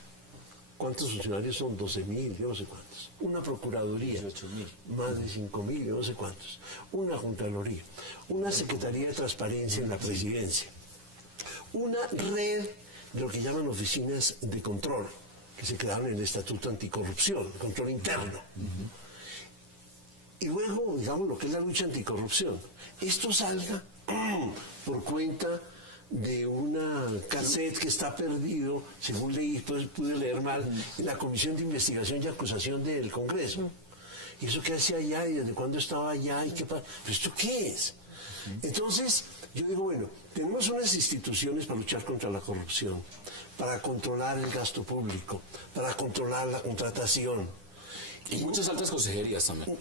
¿cuántos funcionarios son? 12.000, yo no sé cuántos. Una procuraduría, 18.000. más de 5.000, yo no sé cuántos. Una Contraloría, una Secretaría de Transparencia en la Presidencia, una red de lo que llaman oficinas de control, que se crearon en el Estatuto Anticorrupción, control interno. Y luego, digamos, lo que es la lucha anticorrupción. Esto salga por cuenta de una cassette que está perdido, según leí, pues pude leer mal, en la Comisión de Investigación y Acusación del Congreso. ¿Y eso qué hacía allá? ¿Y desde cuándo estaba allá? ¿Y qué pasa? ¿Pero esto qué es? Entonces, yo digo, bueno, tenemos unas instituciones para luchar contra la corrupción, para controlar el gasto público, para controlar la contratación. Y muchas altas consejerías también.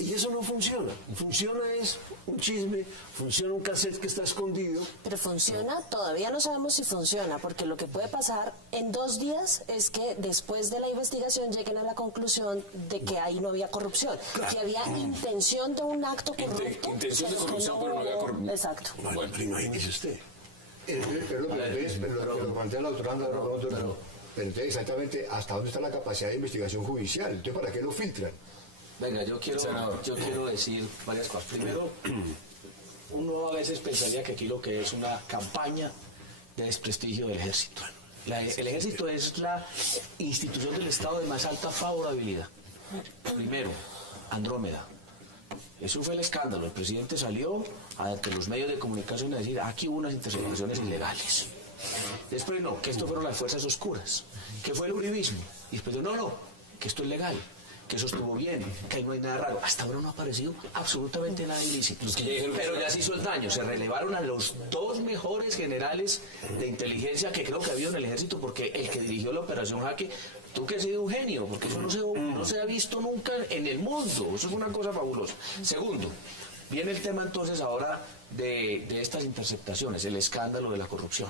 Y eso no funciona. Funciona es un chisme, funciona un cassette que está escondido. Pero funciona, todavía no sabemos si funciona, porque lo que puede pasar en 2 días es que después de la investigación lleguen a la conclusión de que ahí no había corrupción, que había intención de un acto corrupto. Intención de corrupción, pero no había corrupción. Exacto. Bueno, pero imagínese usted. Pero lo plantea la doctora Andra, pero entonces exactamente hasta dónde está la capacidad de investigación judicial, entonces ¿para qué lo filtran? Venga, yo quiero decir varias cosas. Primero, uno a veces pensaría que aquí lo que es una campaña de desprestigio del ejército. El ejército es la institución del Estado de más alta favorabilidad. Primero, Andrómeda. Eso fue el escándalo. El presidente salió ante los medios de comunicación a decir, aquí hubo unas interceptaciones ilegales. Después no, que esto fueron las fuerzas oscuras, que fue el uribismo. Y después no, que esto es legal, que eso estuvo bien, que ahí no hay nada raro. Hasta ahora no ha aparecido absolutamente nada ilícito. Pero ya se hizo el daño. Se relevaron a los 2 mejores generales de inteligencia que creo que había en el ejército, porque el que dirigió la operación Jaque, tú que has sido un genio, porque eso no se ha visto nunca en el mundo. Eso es una cosa fabulosa. Segundo, viene el tema entonces ahora de estas interceptaciones, el escándalo de la corrupción.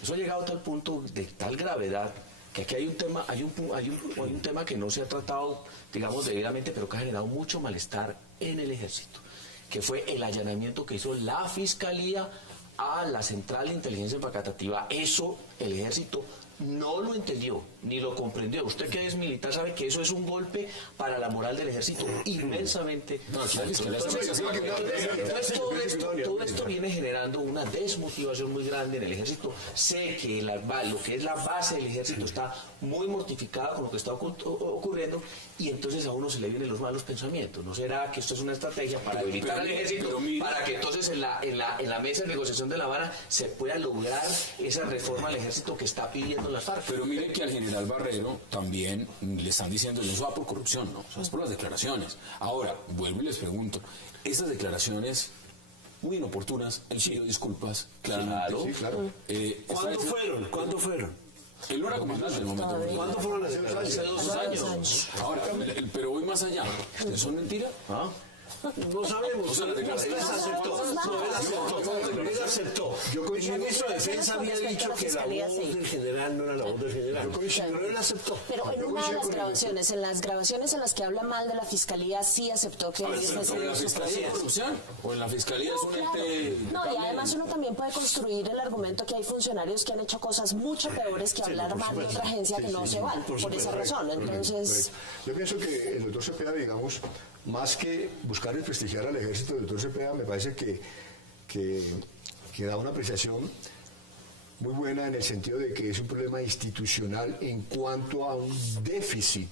Eso ha llegado a tal punto de tal gravedad que aquí hay un tema que no se ha tratado, digamos, debidamente, pero que ha generado mucho malestar en el ejército, que fue el allanamiento que hizo la Fiscalía a la Central de Inteligencia Facatativa. Eso el ejército no lo entendió, ni lo comprendió. Usted que es militar sabe que eso es un golpe para la moral del ejército inmensamente. Todo esto viene generando una desmotivación muy grande en el ejército. Sé que lo que es la base del ejército está muy mortificada con lo que está ocurriendo, y entonces a uno se le vienen los malos pensamientos. ¿No será que esto es una estrategia para debilitar al ejército, para que entonces en la mesa de negociación de La Habana se pueda lograr esa reforma al ejército que está pidiendo las FARC? Pero miren que al general Barrero también le están diciendo, no se va por corrupción, no, o sea, es por las declaraciones. Ahora, vuelvo y les pregunto, esas declaraciones muy inoportunas, él pidió disculpas, claramente. Sí, claro. ¿Cuándo fueron? Él no era comandante en el momento. ¿Cuándo fueron hace 2 años? Ahora, pero voy más allá. ¿Son mentiras? No sabemos. O sea, él aceptó. El ministro de Defensa había dicho que la voz del general no era la voz del general. Pero él aceptó. Pero en una de las grabaciones, en las que habla mal de la Fiscalía, sí aceptó que ¿En la Fiscalía de Corrupción? ¿O en la Fiscalía es un ente...? No, y además uno también puede construir el argumento que hay funcionarios que han hecho cosas mucho peores que hablar mal de otra agencia que no se vale, por esa razón. Entonces... Yo pienso que el doctor Cepeda, digamos, más que buscar el prestigiar al ejército del doctor Cepeda, me parece que da una apreciación muy buena en el sentido de que es un problema institucional en cuanto a un déficit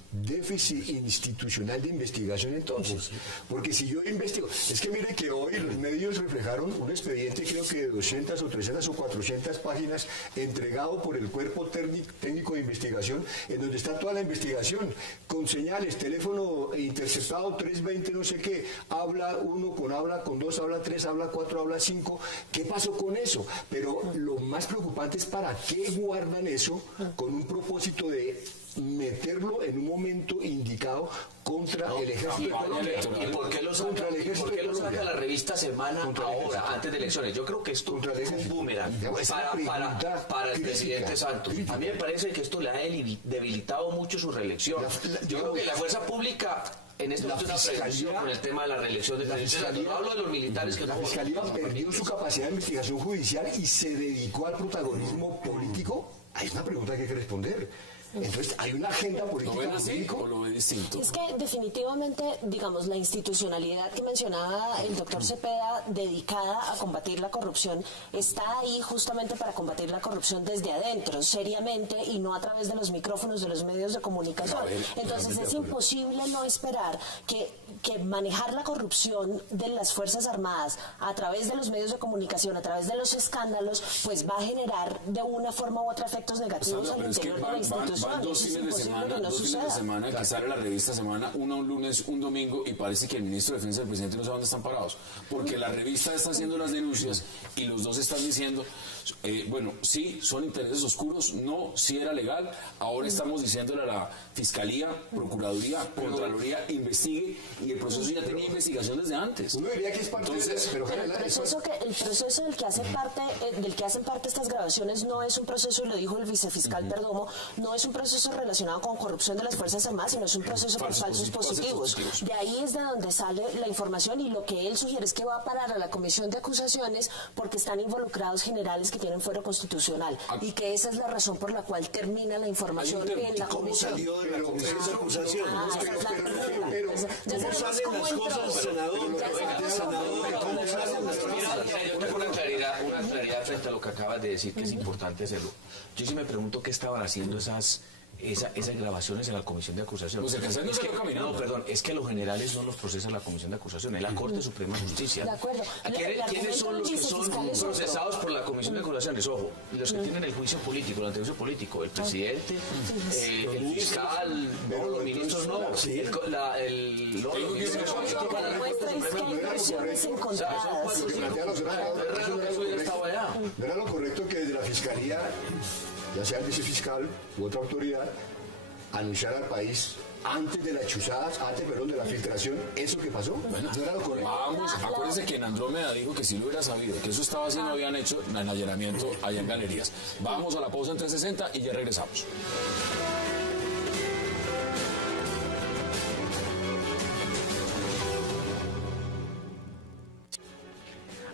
institucional de investigación entonces. Porque si yo investigo, es que mire que hoy los medios reflejaron un expediente creo que de 200 o 300 o 400 páginas entregado por el cuerpo técnico de investigación, en donde está toda la investigación, con señales, teléfono interceptado 320 no sé qué, habla 1 habla con 2, habla 3, habla 4, habla 5, ¿qué pasó con eso? Pero lo más preocupante es para qué guardan eso con un propósito de meterlo en un momento indicado contra el ejército. ¿Y por qué lo saca la revista Semana ahora, antes de elecciones? Yo creo que esto es un boomerang para el presidente Santos. A mí me parece que esto le ha debilitado mucho su reelección. Yo creo que la fuerza pública En este momento una previsión con el tema de la reelección de presidente. No hablo de los militares que la Fiscalía perdió su capacidad de investigación judicial y se dedicó al protagonismo político. Hay una pregunta que hay que responder. Entonces, ¿hay una agenda política? ¿Lo ven así o lo ven distinto? Es que definitivamente, digamos, la institucionalidad que mencionaba el doctor Cepeda, dedicada a combatir la corrupción, está ahí justamente para combatir la corrupción desde adentro, seriamente, y no a través de los micrófonos de los medios de comunicación. Entonces es imposible no esperar que manejar la corrupción de las Fuerzas Armadas a través de los medios de comunicación, a través de los escándalos, pues va a generar de una forma u otra efectos negativos al interior de la institución. Van dos fines de semana que sale la revista Semana, uno un lunes, un domingo, y parece que el ministro de Defensa del presidente no sabe dónde están parados, porque la revista está haciendo las denuncias y los dos están diciendo, bueno, sí, son intereses oscuros, no, sí era legal, ahora estamos diciéndole a la Fiscalía, Procuraduría, Contraloría, investigue, y el proceso ya tenía investigación desde antes. Uno diría que es parte pero el proceso del que hacen parte estas grabaciones no es un proceso, y lo dijo el vicefiscal Perdomo, no es un proceso relacionado con corrupción de las Fuerzas Armadas, sino es un proceso con falsos positivos. De ahí es de donde sale la información, y lo que él sugiere es que va a parar a la comisión de acusaciones porque están involucrados generales que tienen fuero constitucional, y que esa es la razón por la cual termina la información en la comisión. ¿Cómo salió de la comisión de acusación? Pero ¿cómo salen las cosas, senador? Una claridad frente a lo que acabas de decir, que es importante hacerlo. Yo sí me pregunto qué estaban haciendo esas grabaciones en la comisión de acusación. Pues es que los generales no los procesa la comisión de acusación, es la Corte Suprema de Justicia. De acuerdo. ¿Quiénes son los que son procesados por la comisión de acusaciones? Ojo, los que tienen el juicio político, el antejuicio político, el presidente, el fiscal, no, los ministros no, ¿No era lo correcto que desde la Fiscalía, ya sea el vicefiscal u otra autoridad, anunciar al país antes de las chuzadas, de la filtración, eso que pasó? Bueno, ¿no era lo correcto? Vamos, acuérdense que en Andrómeda dijo que si lo hubiera sabido, que eso estaba haciendo, habían hecho el allanamiento allá en Galerías. Vamos a la pausa en 360 y ya regresamos.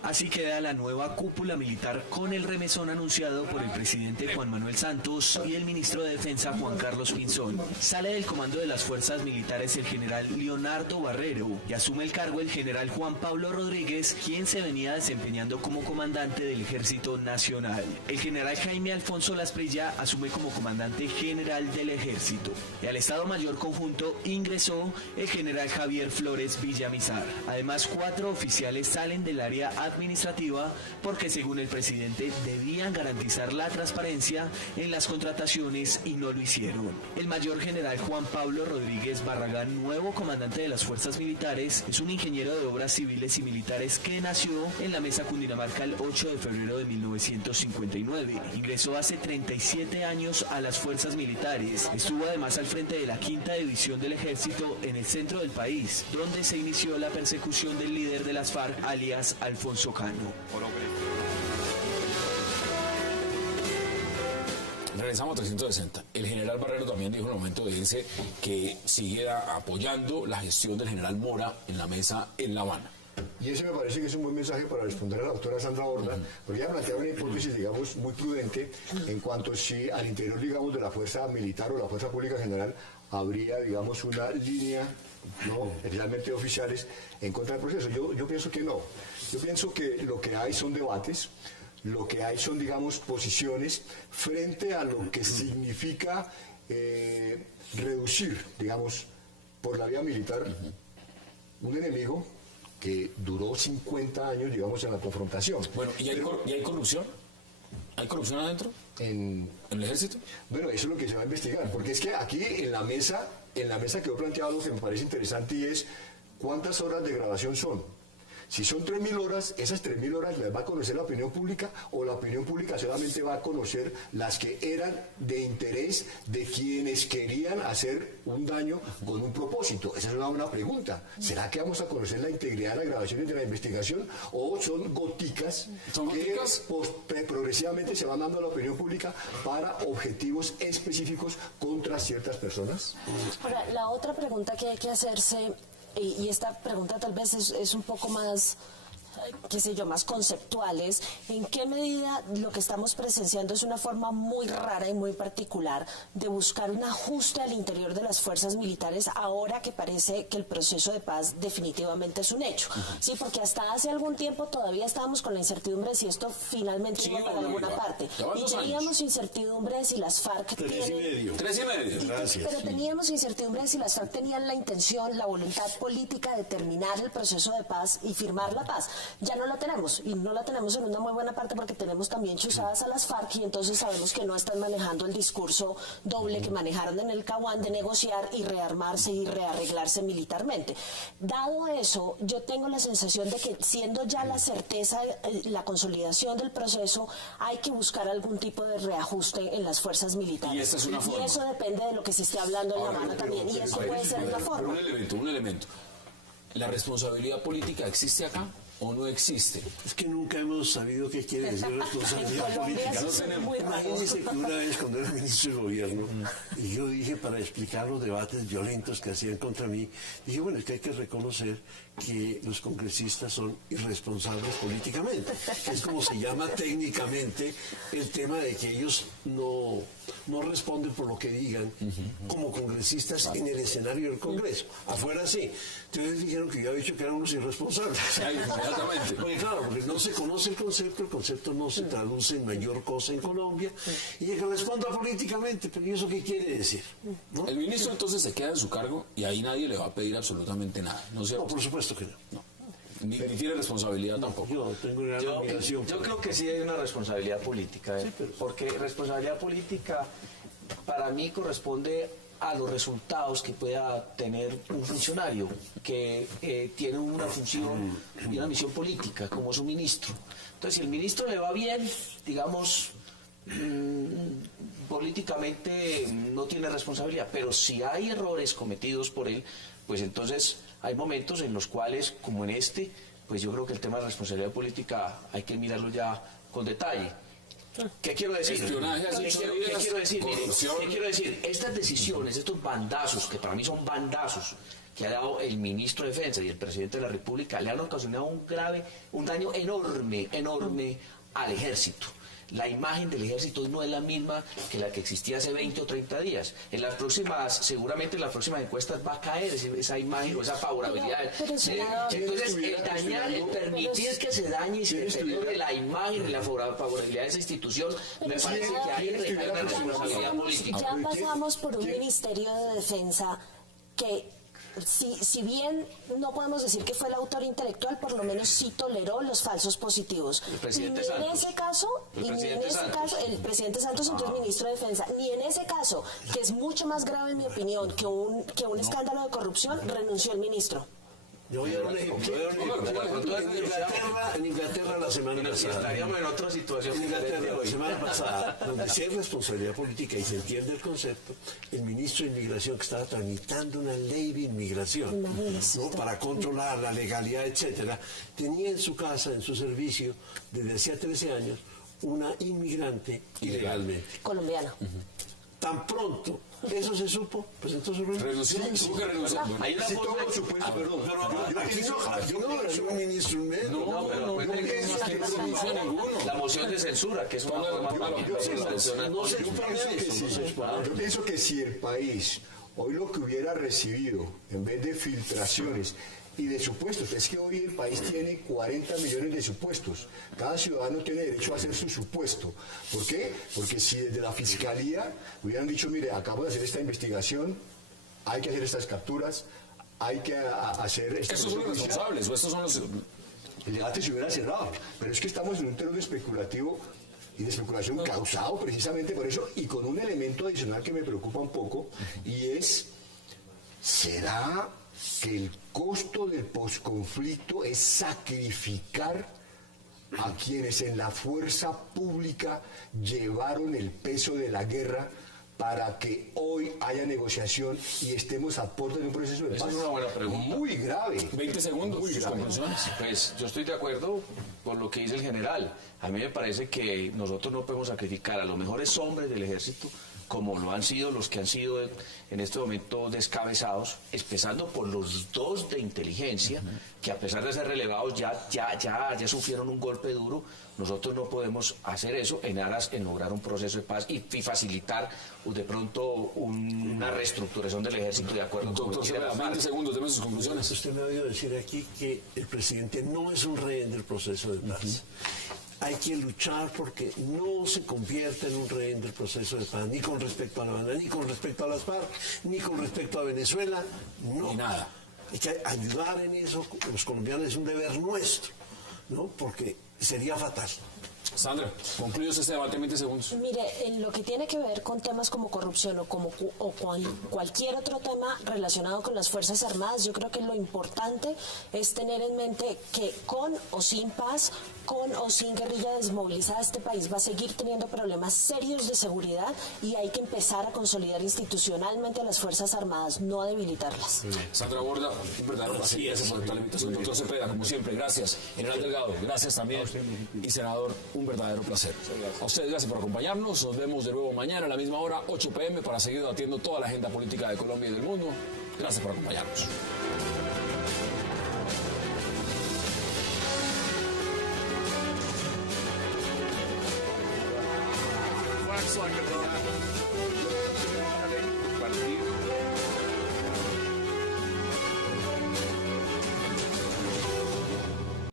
Así queda la nueva cúpula militar con el remesón anunciado por el presidente Juan Manuel Santos y el ministro de Defensa Juan Carlos Pinzón. Sale del comando de las fuerzas militares el general Leonardo Barrero y asume el cargo el general Juan Pablo Rodríguez, quien se venía desempeñando como comandante del Ejército Nacional. El general Jaime Alfonso Lasprilla asume como comandante general del Ejército. Y al Estado Mayor Conjunto ingresó el general Javier Flores Villamizar. Además, 4 oficiales salen del área administrativa porque, según el presidente, debían garantizar la transparencia en las contrataciones y no lo hicieron. El mayor general Juan Pablo Rodríguez Barragán, nuevo comandante de las fuerzas militares, es un ingeniero de obras civiles y militares que nació en la Mesa Cundinamarca el 8 de febrero de 1959. Ingresó hace 37 años a las fuerzas militares. Estuvo además al frente de la 5ª División del Ejército en el centro del país, donde se inició la persecución del líder de las FARC, alias Alfonso Cano. Regresamos a 360. El general Barrero también dijo en el momento de irse que sigue apoyando la gestión del general Mora en la mesa en La Habana. Y ese me parece que es un buen mensaje para responder a la doctora Sandra Borda, porque ella plantea una hipótesis, digamos, muy prudente en cuanto si al interior, digamos, de la fuerza militar o la fuerza pública general habría, digamos, una línea, ¿no?, realmente oficiales en contra del proceso. Yo pienso que no. Yo pienso que lo que hay son debates, lo que hay son, digamos, posiciones frente a lo que significa reducir, digamos, por la vía militar un enemigo que duró 50 años, digamos, en la confrontación. Bueno, ¿y hay corrupción? ¿Hay corrupción adentro? ¿En el ejército? Bueno, eso es lo que se va a investigar, porque es que aquí en la mesa quedó planteado algo que me parece interesante, y es ¿cuántas horas de grabación son? Si son 3.000 horas, esas 3.000 horas las va a conocer la opinión pública, o la opinión pública solamente va a conocer las que eran de interés de quienes querían hacer un daño con un propósito. Esa es una buena pregunta. ¿Será que vamos a conocer la integridad de las grabaciones de la investigación, o son goticas que progresivamente se van dando a la opinión pública para objetivos específicos contra ciertas personas? Ahora, la otra pregunta que hay que hacerse, y esta pregunta tal vez es un poco más, qué sé yo, más conceptuales, ¿en qué medida lo que estamos presenciando es una forma muy rara y muy particular de buscar un ajuste al interior de las fuerzas militares ahora que parece que el proceso de paz definitivamente es un hecho? Sí, porque hasta hace algún tiempo todavía estábamos con la incertidumbre de si esto finalmente iba para alguna parte. Y teníamos incertidumbre de si las FARC tienen... 3,5. Gracias. Pero teníamos incertidumbre de si las FARC tenían la intención, la voluntad política de terminar el proceso de paz y firmar la paz. Ya no la tenemos, y no la tenemos en una muy buena parte porque tenemos también chuzadas a las FARC, y entonces sabemos que no están manejando el discurso doble que manejaron en el Caguán de negociar y rearmarse y rearreglarse militarmente. Dado eso, yo tengo la sensación de que, siendo ya la certeza, la consolidación del proceso, hay que buscar algún tipo de reajuste en las fuerzas militares. Y esta es una forma. Y eso depende de lo que se esté hablando en la mano también, y eso puede ser una forma. Un elemento. ¿La responsabilidad política existe acá o no existe? Es que nunca hemos sabido qué quiere decir responsabilidad política. No tenemos. Imagínense que una vez, cuando era ministro de gobierno, y yo dije, para explicar los debates violentos que hacían contra mí, dije, bueno, es que hay que reconocer que los congresistas son irresponsables políticamente. Es como se llama técnicamente el tema de que ellos no responden por lo que digan como congresistas en el escenario del Congreso. Afuera sí. Entonces dijeron que yo había dicho que eran unos irresponsables. Inmediatamente. Porque claro, porque no se conoce el concepto no se traduce en mayor cosa en Colombia, y que responda políticamente, pero ¿y eso qué quiere decir? ¿No? El ministro entonces se queda en su cargo y ahí nadie le va a pedir absolutamente nada. No, por supuesto que no. Ni tiene responsabilidad tampoco. Yo tengo una admiración. Yo creo que sí hay una responsabilidad política, porque responsabilidad política para mí corresponde a los resultados que pueda tener un funcionario que tiene una función y una misión política, como su ministro. Entonces, si el ministro le va bien, digamos, políticamente no tiene responsabilidad, pero si hay errores cometidos por él, pues entonces hay momentos en los cuales, como en este, pues yo creo que el tema de responsabilidad política hay que mirarlo ya con detalle. ¿Qué quiero decir? ¿Qué quiero decir? Estas decisiones, estos bandazos, que para mí son bandazos, que ha dado el ministro de Defensa y el presidente de la República, le han ocasionado un daño enorme al ejército. La imagen del ejército no es la misma que la que existía hace 20 o 30 días. Seguramente en las próximas encuestas va a caer esa imagen o esa favorabilidad. Entonces, el permitir que se dañe y se deteriore la imagen y la favorabilidad de esa institución, me parece que hay una responsabilidad política. Ya pasamos por un Ministerio de Defensa que, si bien no podemos decir que fue el autor intelectual, por lo menos sí toleró los falsos positivos. El presidente Santos. En ese caso, el presidente Santos, entonces ministro de Defensa, ni en ese caso, que es mucho más grave en mi opinión que un escándalo de corrupción, renunció el ministro. Yo voy a dar un ejemplo. En Inglaterra la semana pasada. Estaríamos en otra situación. En Inglaterra la semana pasada, donde sí hay responsabilidad política y se entiende el concepto, el ministro de Inmigración, que estaba tramitando una ley de inmigración, ¿no?, para controlar la legalidad, etcétera, tenía en su casa, en su servicio, desde hacía 13 años, una inmigrante ilegalmente. Colombiana. Tan pronto eso se supo, pues entonces renunció. Hay una forma de supuesto, perdón, yo no soy un ministro la moción de censura, que es una forma yo pienso que si el país hoy lo que hubiera recibido, en vez de filtraciones y de supuestos, es que hoy el país tiene 40 millones de supuestos. Cada ciudadano tiene derecho a hacer su supuesto. ¿Por qué? Porque si desde la Fiscalía hubieran dicho, mire, acabo de hacer esta investigación, hay que hacer estas capturas, hay que hacer... ¿Estos son los responsables o estos son los...? El debate se hubiera cerrado. Pero es que estamos en un terreno especulativo y de especulación causado precisamente por eso, y con un elemento adicional que me preocupa un poco, y es, ¿será que el costo del posconflicto es sacrificar a quienes en la fuerza pública llevaron el peso de la guerra para que hoy haya negociación y estemos a puerta de un proceso de paz? Esa es una buena pregunta. Muy grave. 20 segundos, Muy sus grave. conclusiones. Pues yo estoy de acuerdo con lo que dice el general. A mí me parece que nosotros no podemos sacrificar a los mejores hombres del ejército, como lo han sido los que han sido en este momento descabezados, empezando por los dos de inteligencia, que a pesar de ser relevados ya sufrieron un golpe duro. Nosotros no podemos hacer eso en aras en lograr un proceso de paz y facilitar de pronto una reestructuración del ejército de acuerdo con lo Doctor que quiere Cepeda, la 20 FARC. segundos, deme sus conclusiones. Usted me ha oído decir aquí que el presidente no es un rehén del proceso de paz. Hay que luchar porque no se convierta en un rehén del proceso de paz, ni con respecto a La Habana, ni con respecto a las FARC, ni con respecto a Venezuela, no. Ni nada. Hay que ayudar en eso, los colombianos, es un deber nuestro, ¿no? Porque sería fatal. Sandra, concluyos este debate en 20 segundos. Mire, en lo que tiene que ver con temas como corrupción o cualquier otro tema relacionado con las Fuerzas Armadas, yo creo que lo importante es tener en mente que con o sin paz, con o sin guerrilla desmovilizada, este país va a seguir teniendo problemas serios de seguridad y hay que empezar a consolidar institucionalmente a las Fuerzas Armadas, no a debilitarlas. Sandra Borda, un verdadero placer. Gracias por aceptar la invitación. Doctor Cepeda, como siempre, gracias. General Delgado, gracias también. Y senador, un verdadero placer. A ustedes, gracias por acompañarnos. Nos vemos de nuevo mañana a la misma hora, 8 p.m., para seguir debatiendo toda la agenda política de Colombia y del mundo. Gracias por acompañarnos.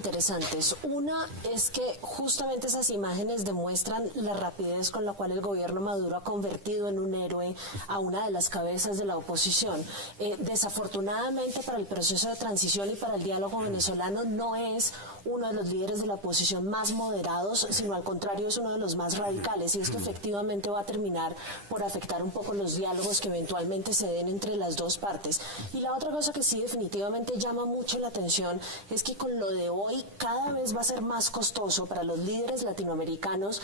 Interesantes. Una es que justamente esas imágenes demuestran la rapidez con la cual el gobierno Maduro ha convertido en un héroe a una de las cabezas de la oposición. Desafortunadamente para el proceso de transición y para el diálogo venezolano no es uno de los líderes de la oposición más moderados, sino al contrario es uno de los más radicales, y esto efectivamente va a terminar por afectar un poco los diálogos que eventualmente se den entre las dos partes. Y la otra cosa que sí definitivamente llama mucho la atención es que con lo de hoy cada vez va a ser más costoso para los líderes latinoamericanos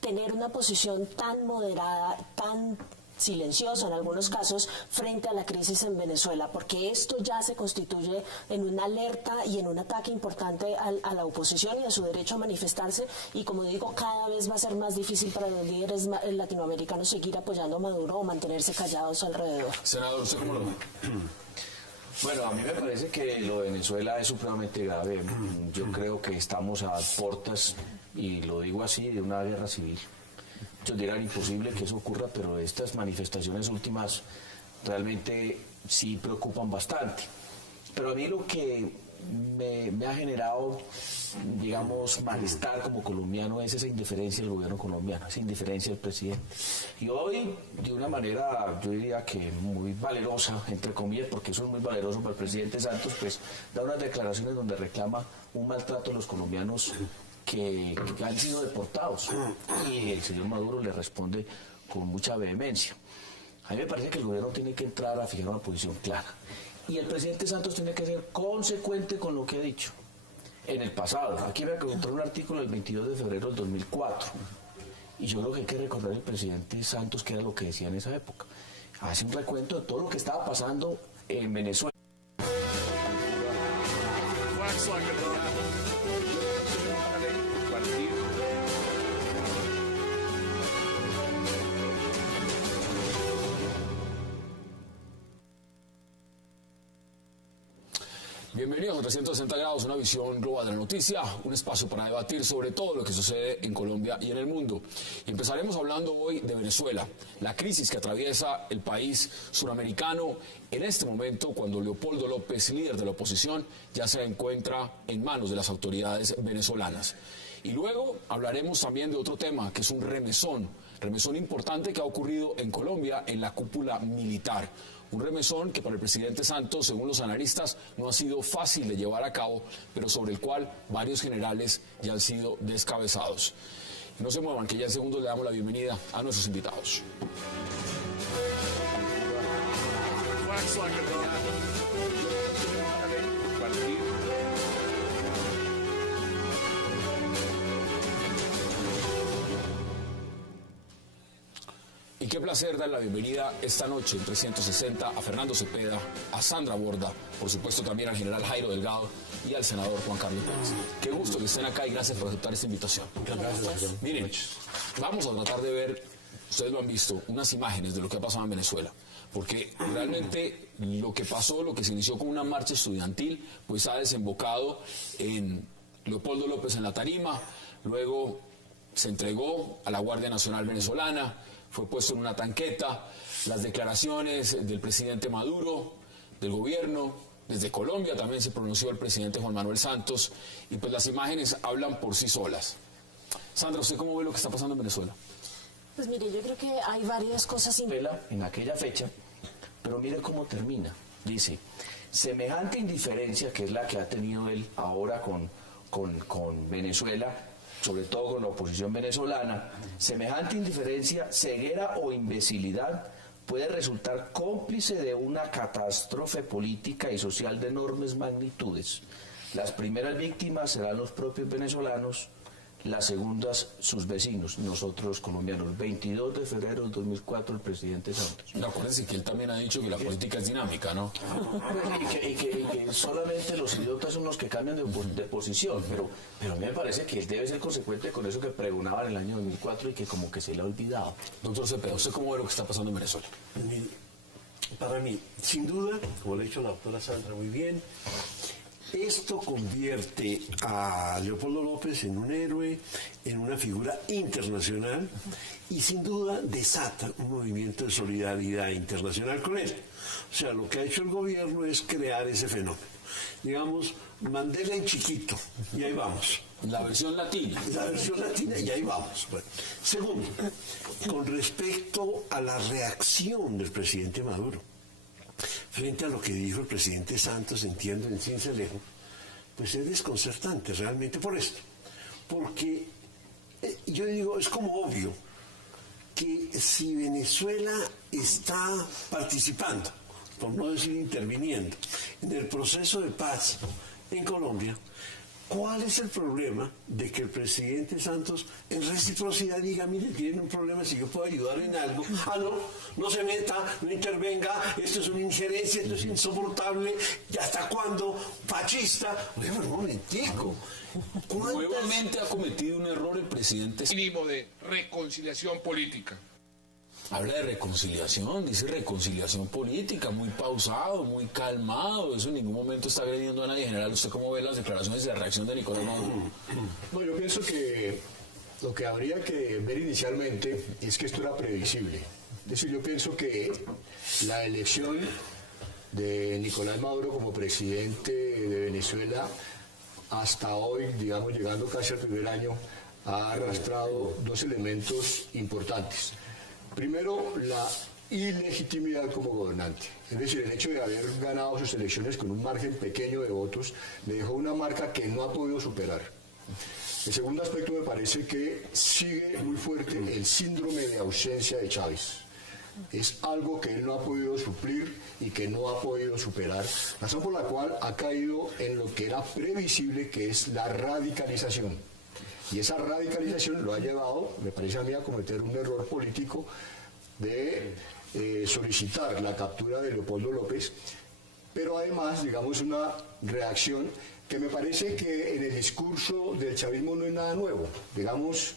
tener una posición tan moderada, tan silenciosa en algunos casos frente a la crisis en Venezuela, porque esto ya se constituye en una alerta y en un ataque importante a la oposición y a su derecho a manifestarse, y como digo, cada vez va a ser más difícil para los líderes latinoamericanos seguir apoyando a Maduro o mantenerse callados alrededor. Senador, ¿usted cómo lo ve? Bueno, a mí me parece que lo de Venezuela es supremamente grave. Yo creo que estamos a puertas, y lo digo así, de una guerra civil. Muchos dirán imposible que eso ocurra, pero estas manifestaciones últimas realmente sí preocupan bastante. Pero a mí lo que me ha generado, digamos, malestar como colombiano es esa indiferencia del gobierno colombiano, esa indiferencia del presidente. Y hoy, de una manera, yo diría que muy valerosa, entre comillas, porque eso es muy valeroso para el presidente Santos, pues da unas declaraciones donde reclama un maltrato a los colombianos que han sido deportados, y el señor Maduro le responde con mucha vehemencia. A mí me parece que el gobierno tiene que entrar a fijar una posición clara, y el presidente Santos tiene que ser consecuente con lo que ha dicho en el pasado. Aquí me encontré un artículo del 22 de febrero del 2004, y yo creo que hay que recordar al presidente Santos qué era lo que decía en esa época. Hace un recuento de todo lo que estaba pasando en Venezuela. Bienvenidos a 360 grados, una visión global de la noticia, un espacio para debatir sobre todo lo que sucede en Colombia y en el mundo. Y empezaremos hablando hoy de Venezuela, la crisis que atraviesa el país suramericano en este momento, cuando Leopoldo López, líder de la oposición, ya se encuentra en manos de las autoridades venezolanas. Y luego hablaremos también de otro tema, que es un remesón importante que ha ocurrido en Colombia en la cúpula militar. Un remesón que para el presidente Santos, según los analistas, no ha sido fácil de llevar a cabo, pero sobre el cual varios generales ya han sido descabezados. No se muevan, que ya en segundos le damos la bienvenida a nuestros invitados. Y qué placer dar la bienvenida esta noche en 360 a Fernando Cepeda, a Sandra Borda, por supuesto también al general Jairo Delgado y al senador Juan Carlos Pérez. Qué gusto que estén acá y gracias por aceptar esta invitación. Muchas gracias. Miren, vamos a tratar de ver, ustedes lo han visto, unas imágenes de lo que ha pasado en Venezuela. Porque realmente lo que pasó, lo que se inició con una marcha estudiantil, pues ha desembocado en Leopoldo López en la tarima, luego se entregó a la Guardia Nacional Venezolana, fue puesto en una tanqueta, las declaraciones del presidente Maduro, del gobierno, desde Colombia también se pronunció el presidente Juan Manuel Santos, y pues las imágenes hablan por sí solas. Sandra, ¿usted cómo ve lo que está pasando en Venezuela? Pues mire, yo creo que hay varias cosas en aquella fecha, pero mire cómo termina. Dice, semejante indiferencia, que es la que ha tenido él ahora con Venezuela, sobre todo con la oposición venezolana, semejante indiferencia, ceguera o imbecilidad puede resultar cómplice de una catástrofe política y social de enormes magnitudes. Las primeras víctimas serán los propios venezolanos, las segundas sus vecinos, nosotros los colombianos. 22 de febrero de 2004 el presidente Santos. No, acuérdense que él también ha dicho que la política es dinámica, ¿no? Y que solamente los idiotas son los que cambian de posición, pero a mí me parece que él debe ser consecuente con eso que pregonaba en el año 2004 y que como que se le ha olvidado. Doctor Cepeda, ¿usted cómo ve lo que está pasando en Venezuela? Para mí, sin duda, como le ha dicho la doctora Sandra muy bien, esto convierte a Leopoldo López en un héroe, en una figura internacional y sin duda desata un movimiento de solidaridad internacional con él. O sea, lo que ha hecho el gobierno es crear ese fenómeno. Digamos, Mandela en chiquito, y ahí vamos. La versión latina. La versión latina, y ahí vamos. Bueno. Segundo, con respecto a la reacción del presidente Maduro, frente a lo que dijo el presidente Santos, entiendo en Cincelejo, pues es desconcertante realmente por esto. Porque yo digo, es como obvio que si Venezuela está participando, por no decir interviniendo, en el proceso de paz en Colombia, ¿cuál es el problema de que el presidente Santos en reciprocidad diga, mire, tienen un problema, si yo puedo ayudar en algo? Ah, no se meta, no intervenga, esto es una injerencia, esto es insoportable, ¿y hasta cuándo? Fascista. Oye, un momentico. Nuevamente ha cometido un error el presidente. Mínimo de reconciliación política. Habla de reconciliación, dice reconciliación política, muy pausado, muy calmado, eso en ningún momento está agrediendo a nadie. General, ¿usted cómo ve las declaraciones y la reacción de Nicolás Maduro? No, yo pienso que lo que habría que ver inicialmente es que esto era previsible. Es decir, yo pienso que la elección de Nicolás Maduro como presidente de Venezuela hasta hoy, digamos, llegando casi al primer año, ha arrastrado dos elementos importantes. Primero, la ilegitimidad como gobernante. Es decir, el hecho de haber ganado sus elecciones con un margen pequeño de votos le dejó una marca que no ha podido superar. El segundo aspecto me parece que sigue muy fuerte el síndrome de ausencia de Chávez. Es algo que él no ha podido suplir y que no ha podido superar, razón por la cual ha caído en lo que era previsible, que es la radicalización. Y esa radicalización lo ha llevado, me parece a mí, a cometer un error político de solicitar la captura de Leopoldo López, pero además, digamos, una reacción que me parece que en el discurso del chavismo no es nada nuevo. Digamos,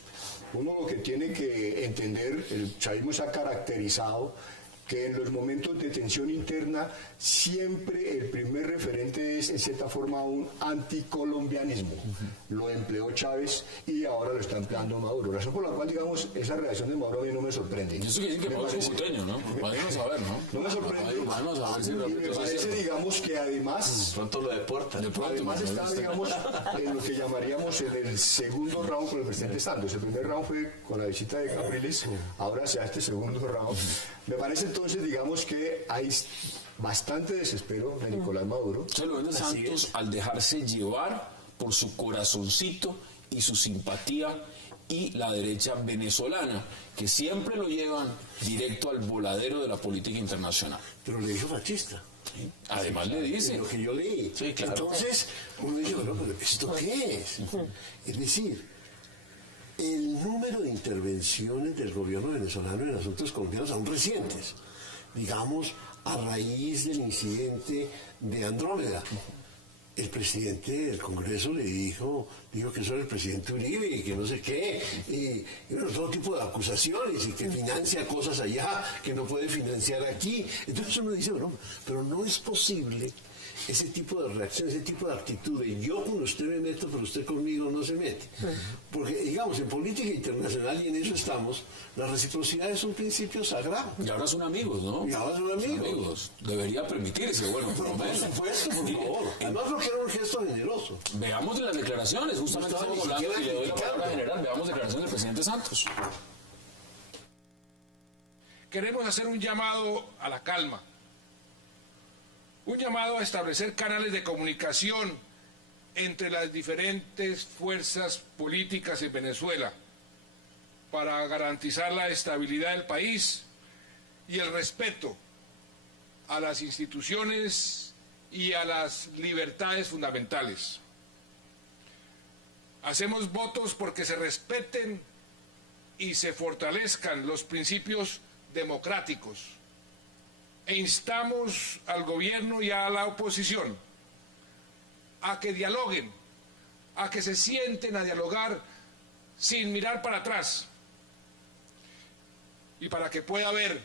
uno lo que tiene que entender, el chavismo se ha caracterizado que en los momentos de tensión interna siempre el primer referente es en cierta forma un anticolombianismo. Lo empleó Chávez y ahora lo está empleando Maduro. Razón por la cual, digamos, esa reacción de Maduro a mí no me sorprende. Y eso que dicen que Maduro es cucuteño, ¿no? Vamos a ver, ¿no? No me sorprende. Vamos a ver si y me parece, digamos, que además... Pronto lo deportan. Además está, digamos, en lo que llamaríamos en el segundo round con el presidente Santos. El primer round fue con la visita de Capriles, ahora se da este segundo round. Me parece entonces, digamos, que hay bastante desespero de Nicolás Maduro. Se lo ven a Santos al dejarse llevar por su corazoncito y su simpatía y la derecha venezolana, que siempre lo llevan directo al voladero de la política internacional. Pero le dijo fascista. ¿Sí? Además le dice. Lo que yo leí. Sí, claro. Entonces, uno dice, bueno, pero ¿esto qué es? Es decir, el número de intervenciones del gobierno venezolano en asuntos colombianos son recientes, digamos, a raíz del incidente de Andrómeda. El presidente del Congreso le dijo que eso era el presidente Uribe y que no sé qué, y bueno, todo tipo de acusaciones, y que financia cosas allá, que no puede financiar aquí. Entonces uno dice, bueno, pero no es posible ese tipo de reacción, ese tipo de actitudes. Yo con usted me meto, pero usted conmigo no se mete. Porque, digamos, en política internacional, y en eso estamos, la reciprocidad es un principio sagrado. Y ahora son amigos, ¿no? Y ahora son amigos. Debería permitirse, bueno, por lo menos. Por supuesto, por favor. Además, lo que era un gesto generoso. Veamos las declaraciones, justamente estamos hablando, y le doy la palabra general, veamos declaraciones del presidente Santos. Queremos hacer un llamado a la calma, un llamado a establecer canales de comunicación entre las diferentes fuerzas políticas en Venezuela para garantizar la estabilidad del país y el respeto a las instituciones y a las libertades fundamentales. Hacemos votos porque se respeten y se fortalezcan los principios democráticos e instamos al gobierno y a la oposición a que dialoguen, a que se sienten a dialogar sin mirar para atrás y para que pueda haber